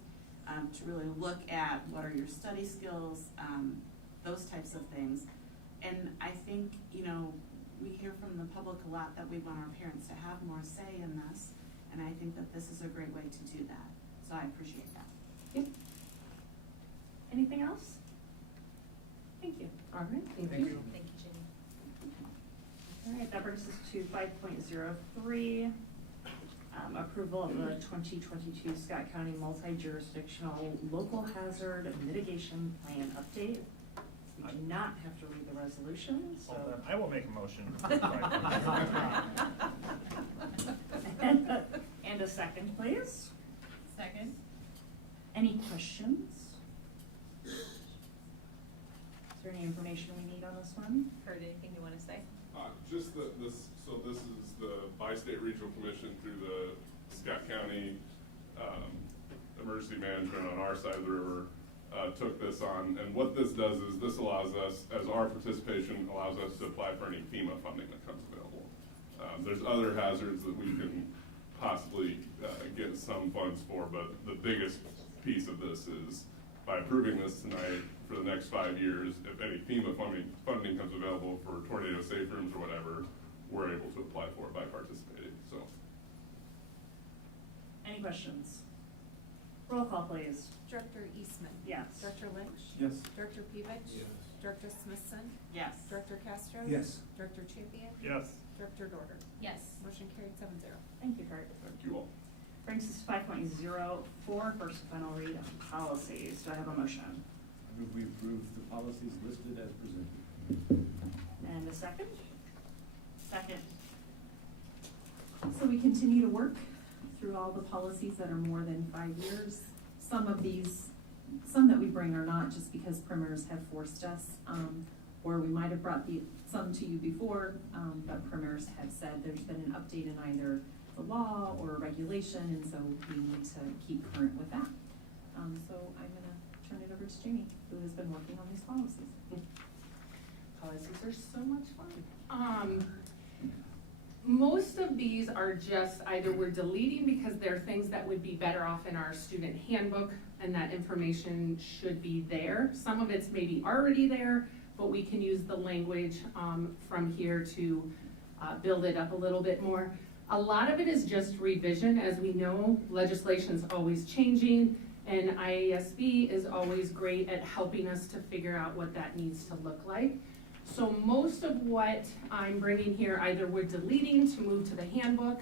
to really look at what are your study skills, those types of things. And I think, we hear from the public a lot that we want our parents to have more say in this, and I think that this is a great way to do that. So I appreciate that. Yep. Anything else? Thank you. All right, thank Thank you. you. Thank you, Jenny. All right, that brings us to 5.03, approval of the 2022 Scott County Multi-Jurisdictional Local Hazard Mitigation Plan Update. We do not have to read the resolution, so. Well, then I will make a motion. And a second, please. Second. Any questions? Is there any information we need on this one? Heard anything you want to say? Just so this is the Bi-State Regional Commission through the Scott County Emergency Management on our side of the river took this on, and what this does is this allows us, as our participation allows us to apply for any FEMA funding that comes available. There's other hazards that we can possibly get some funds for, but the biggest piece of this is by approving this tonight for the next 5 years, if any FEMA funding comes available for tornado safe rooms or whatever, we're able to apply for it by participating, so. Any questions? Roll call, please. Director Eastman? Yes. Director Lynch? Yes. Director Pevich? Yes. Director Smithson? Yes. Director Castro? Yes. Director Champion? Yes. Director Dorder? Yes. Motion carried 7-0. Thank you, Kurt. Thank you all. Brings us to 5.04, first and final read of policies. Do I have a motion? I move we approve the policies listed as presented. And a second? Second. So we continue to work through all the policies that are more than 5 years. Some of these, some that we bring are not just because primers have forced us, or we might have brought some to you before, but primers have said there's been an update in either the law or regulation, and so we need to keep current with that. So I'm gonna turn it over to Jamie, who has been working on these policies. Policies are so much fun. Most of these are just either we're deleting because they're things that would be better off in our student handbook, and that information should be there. Some of it's maybe already there, but we can use the language from here to build it up a little bit more. A lot of it is just revision. As we know, legislation's always changing, and IASB is always great at helping us to figure out what that needs to look like. So most of what I'm bringing here, either we're deleting to move to the handbook,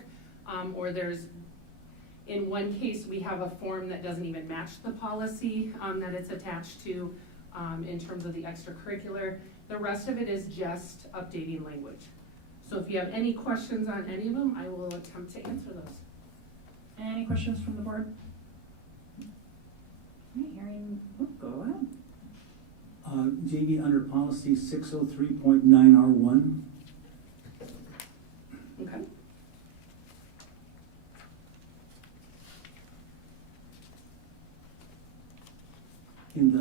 or there's, in one case, we have a form that doesn't even match the policy that it's attached to in terms of the extracurricular. The rest of it is just updating language. So if you have any questions on any of them, I will attempt to answer those. Any questions from the board? Hearing, go ahead. JV, under policy 603.9R1, Okay. in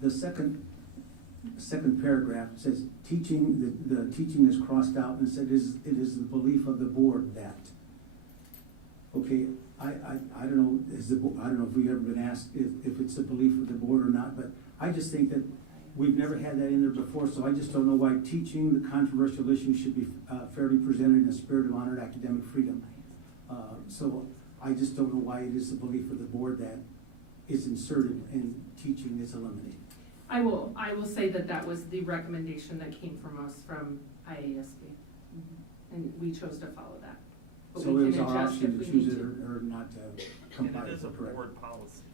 the second paragraph, it says teaching, the teaching is crossed out and said it is the belief of the board that. Okay, I don't know, I don't know if we've ever been asked if it's the belief of the board or not, but I just think that we've never had that in there before, so I just don't know why teaching the controversial issues should be fairly presented in a spirit of honor and academic freedom. So I just don't know why it is the belief of the board that is inserted and teaching is eliminated. I will say that was the recommendation that came from us from IASB, and we chose to follow that. But So we it was can our adjust option if to we choose need it to. or not to comply And it is a with the correct. board policy.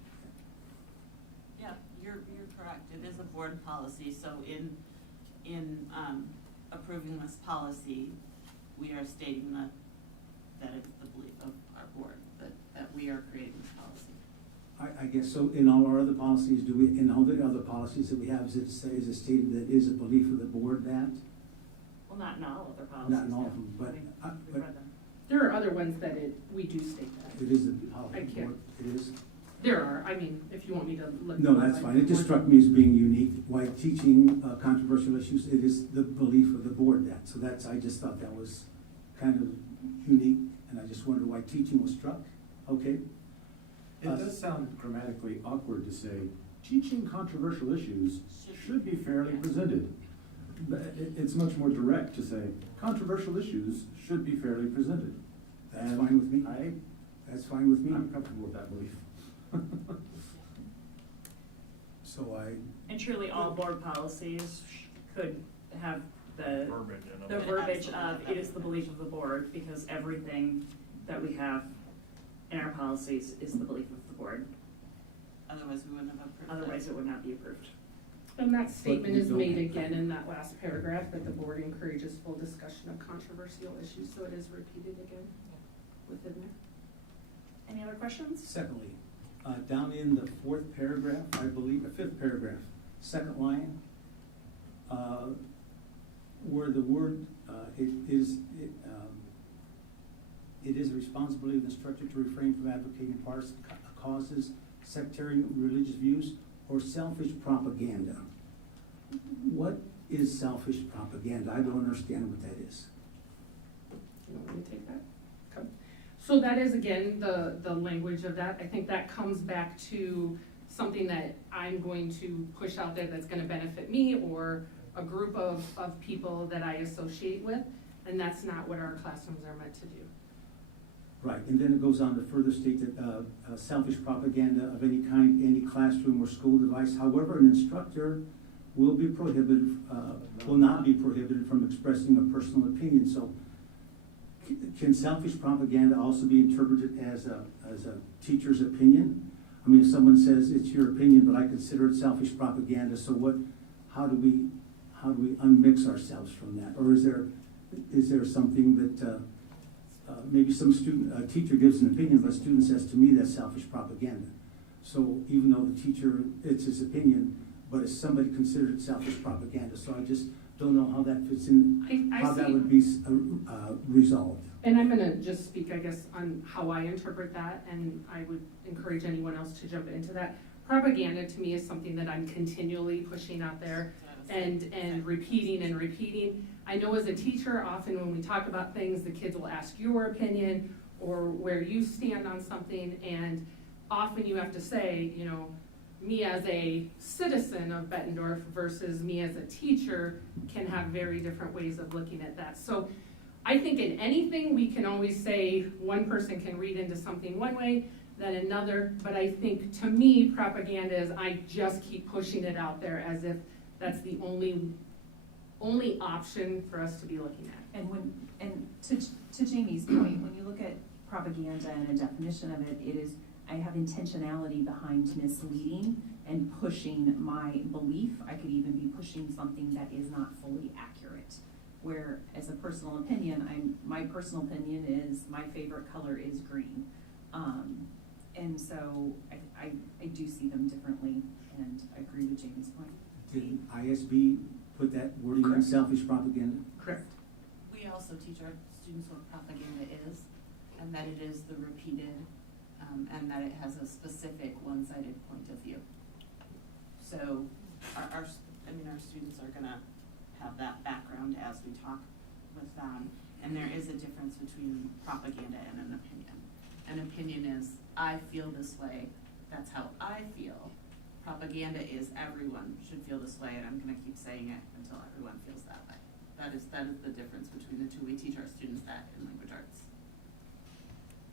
Yeah, you're correct. It is a board policy, so in approving this policy, we are stating that it's the belief of our board, that we are creating this policy. I guess, so in all our other policies, in all the other policies that we have, is it stated that it is a belief of the board that? Well, not in all of their policies. Not in all no. of them, but, We've read them. There are other ones that we do state that. it is a policy I of the can't. board, it is? There are, I mean, if you want me to look. No, that's fine. It just struck me as being unique. While teaching controversial issues, it is the belief of the board that. So that's, I just thought that was kind of unique, and I just wondered why teaching was struck. Okay. It does sound grammatically awkward to say, teaching controversial issues should be fairly presented. But it's much more direct to say, controversial issues should be fairly presented. That's fine with me. That's fine with me. I'm comfortable with that belief. So And truly, all board policies could have the Verbiage in the them. verbiage of it is the belief of the board, because everything that we have in our policies is the belief of the board. Otherwise, we wouldn't have approved it. Otherwise, it would not be approved. And that statement we is don't- made again in that last paragraph, that the board encourages full discussion of controversial issues, so it is repeated again within there. Any other questions? secondly, down in the fourth paragraph, I believe, fifth paragraph, second line, where the word, it is the responsibility of the instructor to refrain from advocating parts, causes, sectarian religious views, or selfish propaganda. What is selfish propaganda? I don't understand what that is. You want me to take that? Okay. So that is, again, the language of that. I think that comes back to something that I'm going to push out there that's gonna benefit me or a group of people that I associate with, and that's not what our classrooms are meant to do. Right, and then it goes on to further state that selfish propaganda of any kind, any classroom or school device, however, an instructor will be prohibited, will not be prohibited from expressing a personal opinion. So can selfish propaganda also be interpreted as a teacher's opinion? I mean, if someone says it's your opinion, but I consider it selfish propaganda, so how do we unmix ourselves from that? Or is there something that, maybe a teacher gives an opinion, but a student says, to me, that's selfish propaganda. So even though the teacher, it's his opinion, but if somebody considered it selfish propaganda, so I just don't know how that fits in, how that would be resolved. And I'm gonna just speak, I guess, on how I interpret that, and I would encourage anyone else to jump into that. Propaganda to me is something that I'm continually pushing out there and repeating and repeating. I know as a teacher, often when we talk about things, the kids will ask your opinion or where you stand on something, and often you have to say, you know, me as a citizen of Bettendorf versus me as a teacher can have very different ways of looking at that. So I think in anything, we can always say one person can read into something one way, then another, but I think to me, propaganda is I just keep pushing it out there as if that's the only option for us to be looking at. And to Jamie's point, when you look at propaganda and a definition of it, it is, I have intentionality behind misleading and pushing my belief. I could even be pushing something that is not fully accurate. Where, as a personal opinion, my personal opinion is my favorite color is green. And so I do see them differently, and I agree with Jamie's point. Did ISB put that wording on selfish propaganda? Correct. We also teach our students what propaganda is, and that it is the repeated, and that it has a specific one-sided point of view. So our students are gonna have that background as we talk with them, and there is a difference between propaganda and an opinion. An opinion is, I feel this way, that's how I feel. Propaganda is everyone should feel this way, and I'm gonna keep saying it until everyone feels that way. That is the difference between the two. We teach our students that in language arts.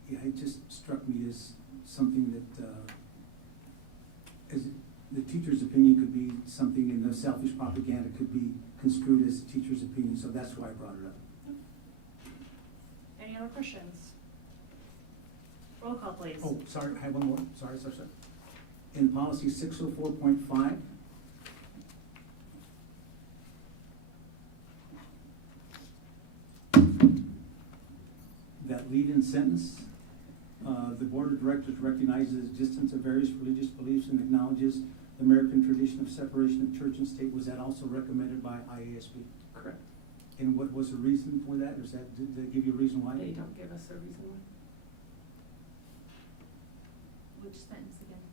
Yeah, it just struck me as something that, as the teacher's opinion could be something, and the selfish propaganda could be construed as the teacher's opinion, so that's why I brought it up. Any other questions? Roll call, please. Oh, sorry, I have one more, sorry. In policy 604.5, that lead-in sentence, the board of directors recognizes the existence of various religious beliefs and acknowledges the American tradition of separation of church and state. Was that also recommended by IASB? Correct. And what was the reason for that? Did they give you a reason why? They don't give us a reason why. Which sentence again?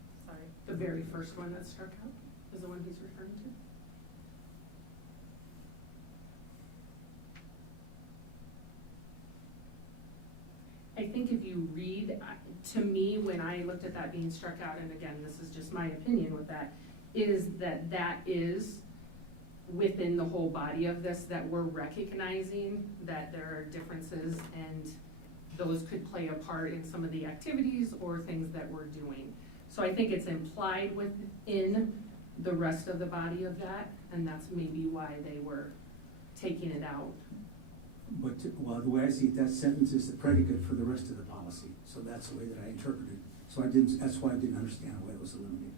The very first one that struck out is the one he's referring to. I think if you read, to me, when I looked at that being struck out, and again, this is just my opinion with that, is that that is within the whole body of this, that we're recognizing that there are differences and those could play a part in some of the activities or things that we're doing. So I think it's implied within the rest of the body of that, and that's maybe why they were taking it out. But, well, the way I see it, that sentence is the predicate for the rest of the policy, so that's the way that I interpreted it. So that's why I didn't understand why it was eliminated.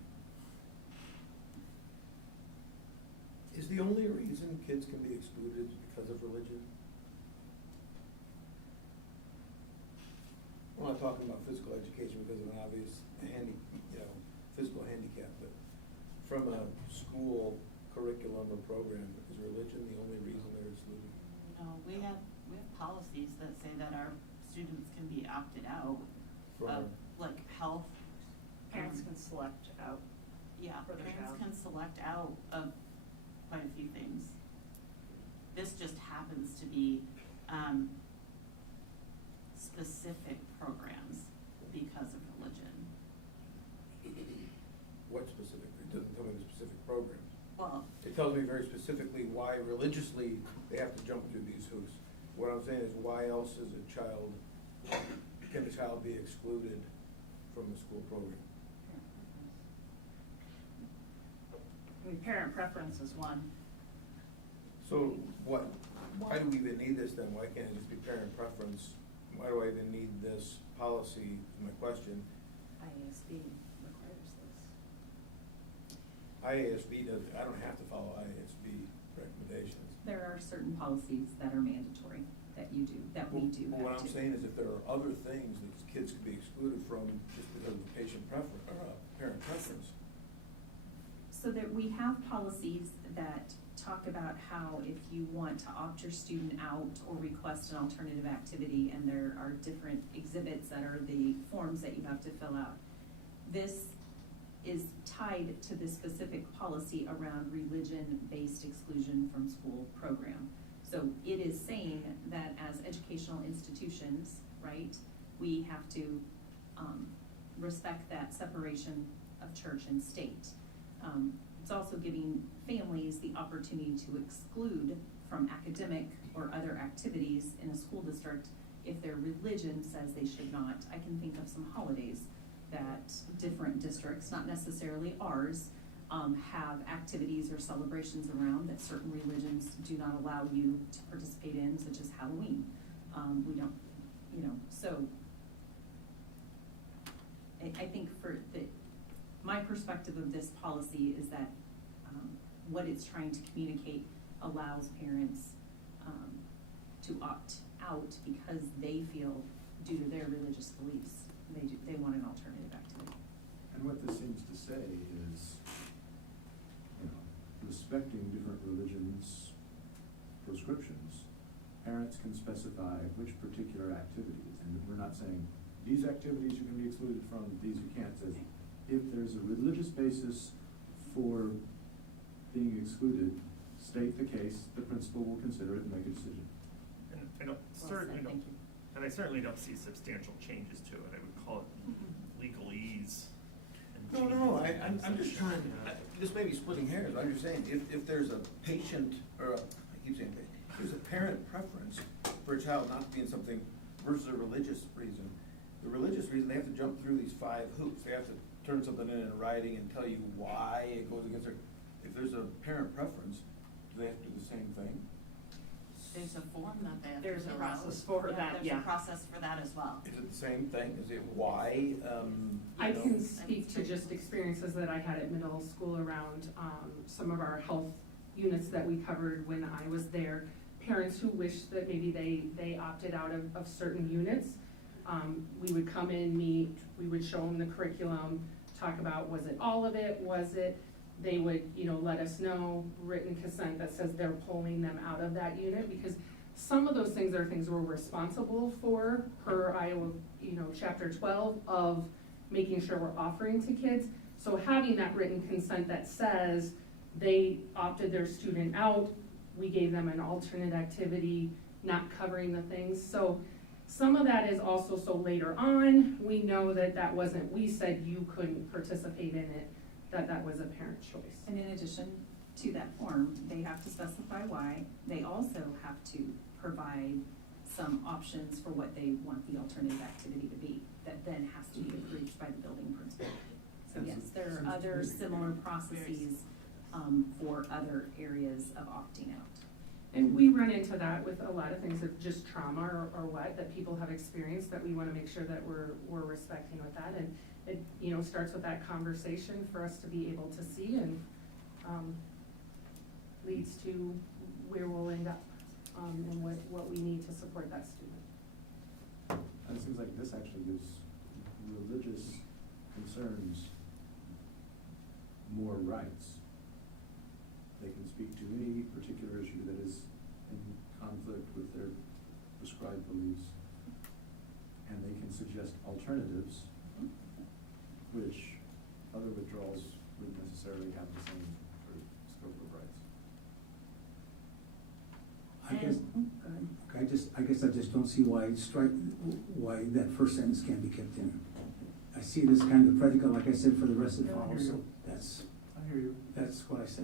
Is the only reason kids can be excluded because of religion? I'm not talking about physical education because of an obvious physical handicap, but from a school curriculum or program, is religion the only reason they're excluded? No, we have policies that say that our students can be opted out of, like, health. Parents can select out. Yeah, for their parents child. can select out of quite a few things. This just happens to be, specific programs because of religion. What specific? It doesn't tell me the specific programs. Well, It tells me very specifically why religiously they have to jump through these hoops. What I'm saying is, why else can a child be excluded from the school program? I mean, parent preference is one. So why do we even need this then? Why can't it just be parent preference? Why do I even need this policy, is my question. IASB requires this. IASB does, I don't have to follow IASB recommendations. There are certain policies that are mandatory that you do, that we do But what have I'm to. saying is if there are other things that kids could be excluded from just because of patient preference, or parent preference. So that we have policies that talk about how if you want to opt your student out or request an alternative activity, and there are different exhibits that are the forms that you have to fill out. This is tied to the specific policy around religion-based exclusion from school program. So it is saying that as educational institutions, right, we have to respect that separation of church and state. It's also giving families the opportunity to exclude from academic or other activities in a school district if their religion says they should not. I can think of some holidays that different districts, not necessarily ours, have activities or celebrations around that certain religions do not allow you to participate in, such as Halloween. We don't, so I think my perspective of this policy is that what it's trying to communicate allows parents to opt out because they feel, due to their religious beliefs, they want an alternative activity. And what this seems to say is, respecting different religions' prescriptions, parents can specify which particular activities, and we're not saying these activities you can be excluded from, these you can't. It says if there's a religious basis for being excluded, state the case, the principal will consider it and make a decision. And I certainly don't see substantial changes to it. I would call it legalese. No, I'm just trying, this may be splitting hairs, I'm just saying, if there's a patient, or I keep saying, if there's a parent preference for a child not to be in something versus a religious reason, the religious reason, they have to jump through these 5 hoops. They have to turn something in writing and tell you why it goes against their, if there's a parent preference, do they have to do the same thing? There's a form that they have to There's a fill process out. for that, There's a process for that as well. Is it the same thing? Is it why, I can speak to just experiences that I had at middle school around some of our health units that we covered when I was there. Parents who wished that maybe they opted out of certain units. We would come in, meet, we would show them the curriculum, talk about was it all of it, was it, they would, let us know, written consent that says they're pulling them out of that unit, because some of those things are things we're responsible for per Iowa, chapter 12 of making sure we're offering to kids. So having that written consent that says they opted their student out, we gave them an alternate activity, not covering the things. So some of that is also, so later on, we know that that wasn't, we said you couldn't participate in it, that was a parent choice. And in addition to that form, they have to specify why. They also have to provide some options for what they want the alternative activity to be, that then has to be approved by the building principal. So yes, there are other similar processes for other areas of opting out. And we run into that with a lot of things of just trauma or what, that people have experienced, that we wanna make sure that we're respecting with that. And it, you know, starts with that conversation for us to be able to see, and leads to where we'll end up, and what we need to support that student. And it seems like this actually gives religious concerns more rights. They can speak to any particular issue that is in conflict with their prescribed beliefs, and they can suggest alternatives, which other withdrawals wouldn't necessarily have the same sort of scope of rights. I guess I just don't see why that first sentence can't be kept in. I see it as kind of the predicate, like I said, for the rest of the follow, so I hear you. that's what I say.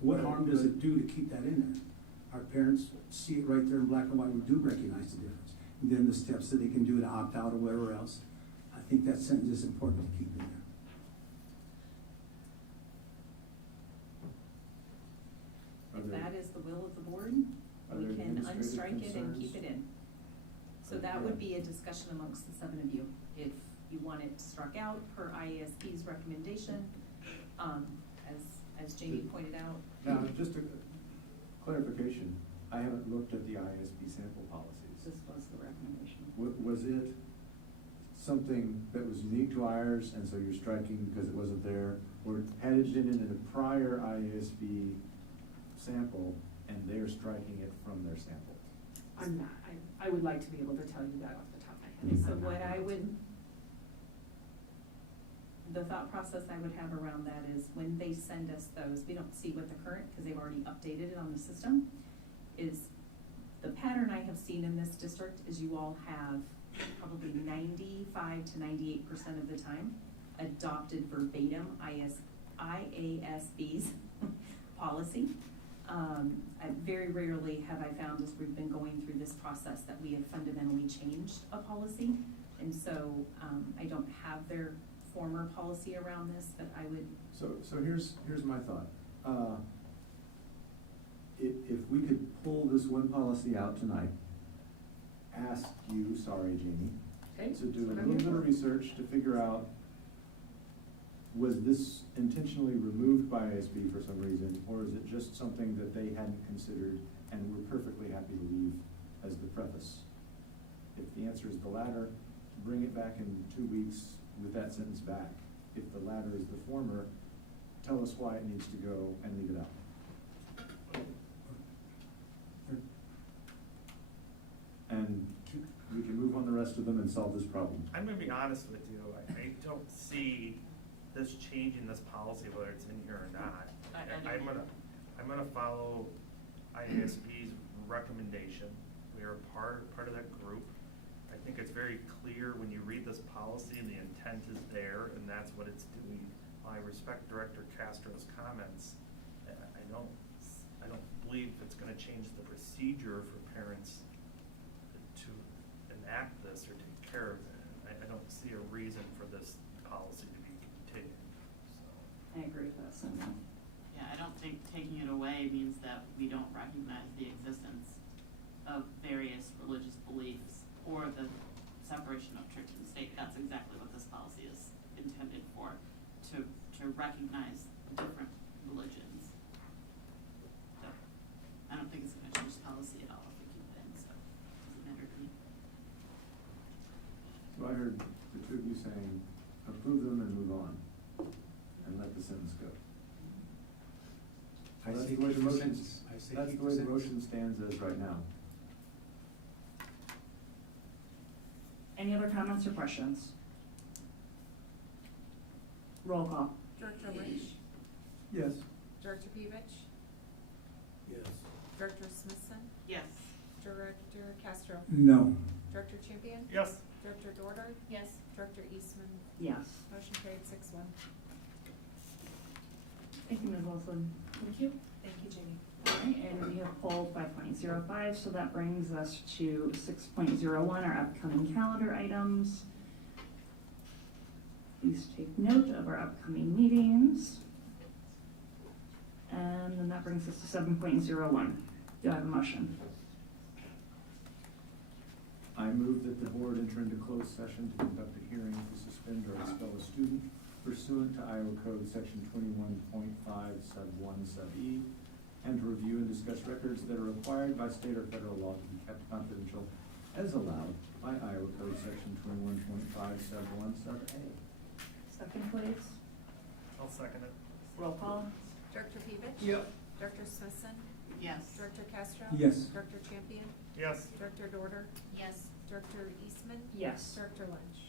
What harm does it do to keep that in there? Our parents see it right there in black and white, we do recognize the difference. And then the steps that they can do to opt out or whatever else. I think that sentence is important to keep in there. If that is the will of the board, Are we there can administrative unstrike it and concerns? keep it in. So that would be a discussion amongst the 7 of you. If you want it struck out per IASB's recommendation, as Jamie pointed out. Now, just a clarification, I haven't looked at the ISB sample policies. This was the recommendation. Was it something that was unique to ours, and so you're striking because it wasn't there? Or had it been in a prior ISB sample, and they're striking it from their sample? I'm not, I would like to be able to tell you that off the top of my head. So I'm not what I able to. would, the thought process I would have around that is when they send us those, we don't see what the current, because they've already updated it on the system, is the pattern I have seen in this district is you all have probably 95 to 98% of the time adopted verbatim IASB's policy. Very rarely have I found, as we've been going through this process, that we have fundamentally changed a policy. And so I don't have their former policy around this, but I would. So here's my thought. If we could pull this one policy out tonight, ask you, sorry Jamie, to do a little bit of research to figure out, was this intentionally removed by ISB for some reason, or is it just something that they hadn't considered and we're perfectly happy to leave as the preface? If the answer is the latter, bring it back in 2 weeks with that sentence back. If the latter is the former, tell us why it needs to go and leave it out. And we can move on the rest of them and solve this problem. I'm gonna be honest with you, I don't see this changing this policy, whether it's in here or not. I'm gonna follow IASB's recommendation. We are part of that group. I think it's very clear when you read this policy and the intent is there, and that's what it's doing. While I respect Director Castro's comments, I don't believe it's gonna change the procedure for parents to enact this or take care of it. I don't see a reason for this policy to be continued, so. I agree with that, Cindy. Yeah, I don't think taking it away means that we don't recognize the existence of various religious beliefs or the separation of church and state. That's exactly what this policy is intended for, to recognize different religions. So I don't think it's gonna change the policy at all if we keep it in, so it doesn't matter to me. So I heard the two of you saying, approve them and move on, and let the sentence go. That's the way the motion stands as right now. Any other comments or questions? Roll call. Director Lynch, Yes. Director Pevich, Yes. Director Smithson, Yes. Director Castro, No. Director Champion, Yes. Director Dorder, Yes. Director Eastman. Yes. Motion carried 6-1. Thank you, Ms. Wilson. Thank you. Thank you, Jamie. All right, and we have pulled 5.05, so that brings us to 6.01, our upcoming calendar items. Please take note of our upcoming meetings. And then that brings us to 7.01. Do I have a motion? I move that the board enter into closed session to conduct a hearing to suspend or expel a student pursuant to Iowa Code Section 21.5 Sub 1 Sub E, and to review and discuss records that are required by state or federal law to be kept confidential as allowed by Iowa Code Section 21.5 Sub 1 Sub A. Second, please. I'll second it. Roll call. Director Pevich? Yep. Director Smithson? Yes. Director Castro? Yes. Director Champion? Yes. Director Dorder? Yes. Director Eastman? Yes. Director Lynch?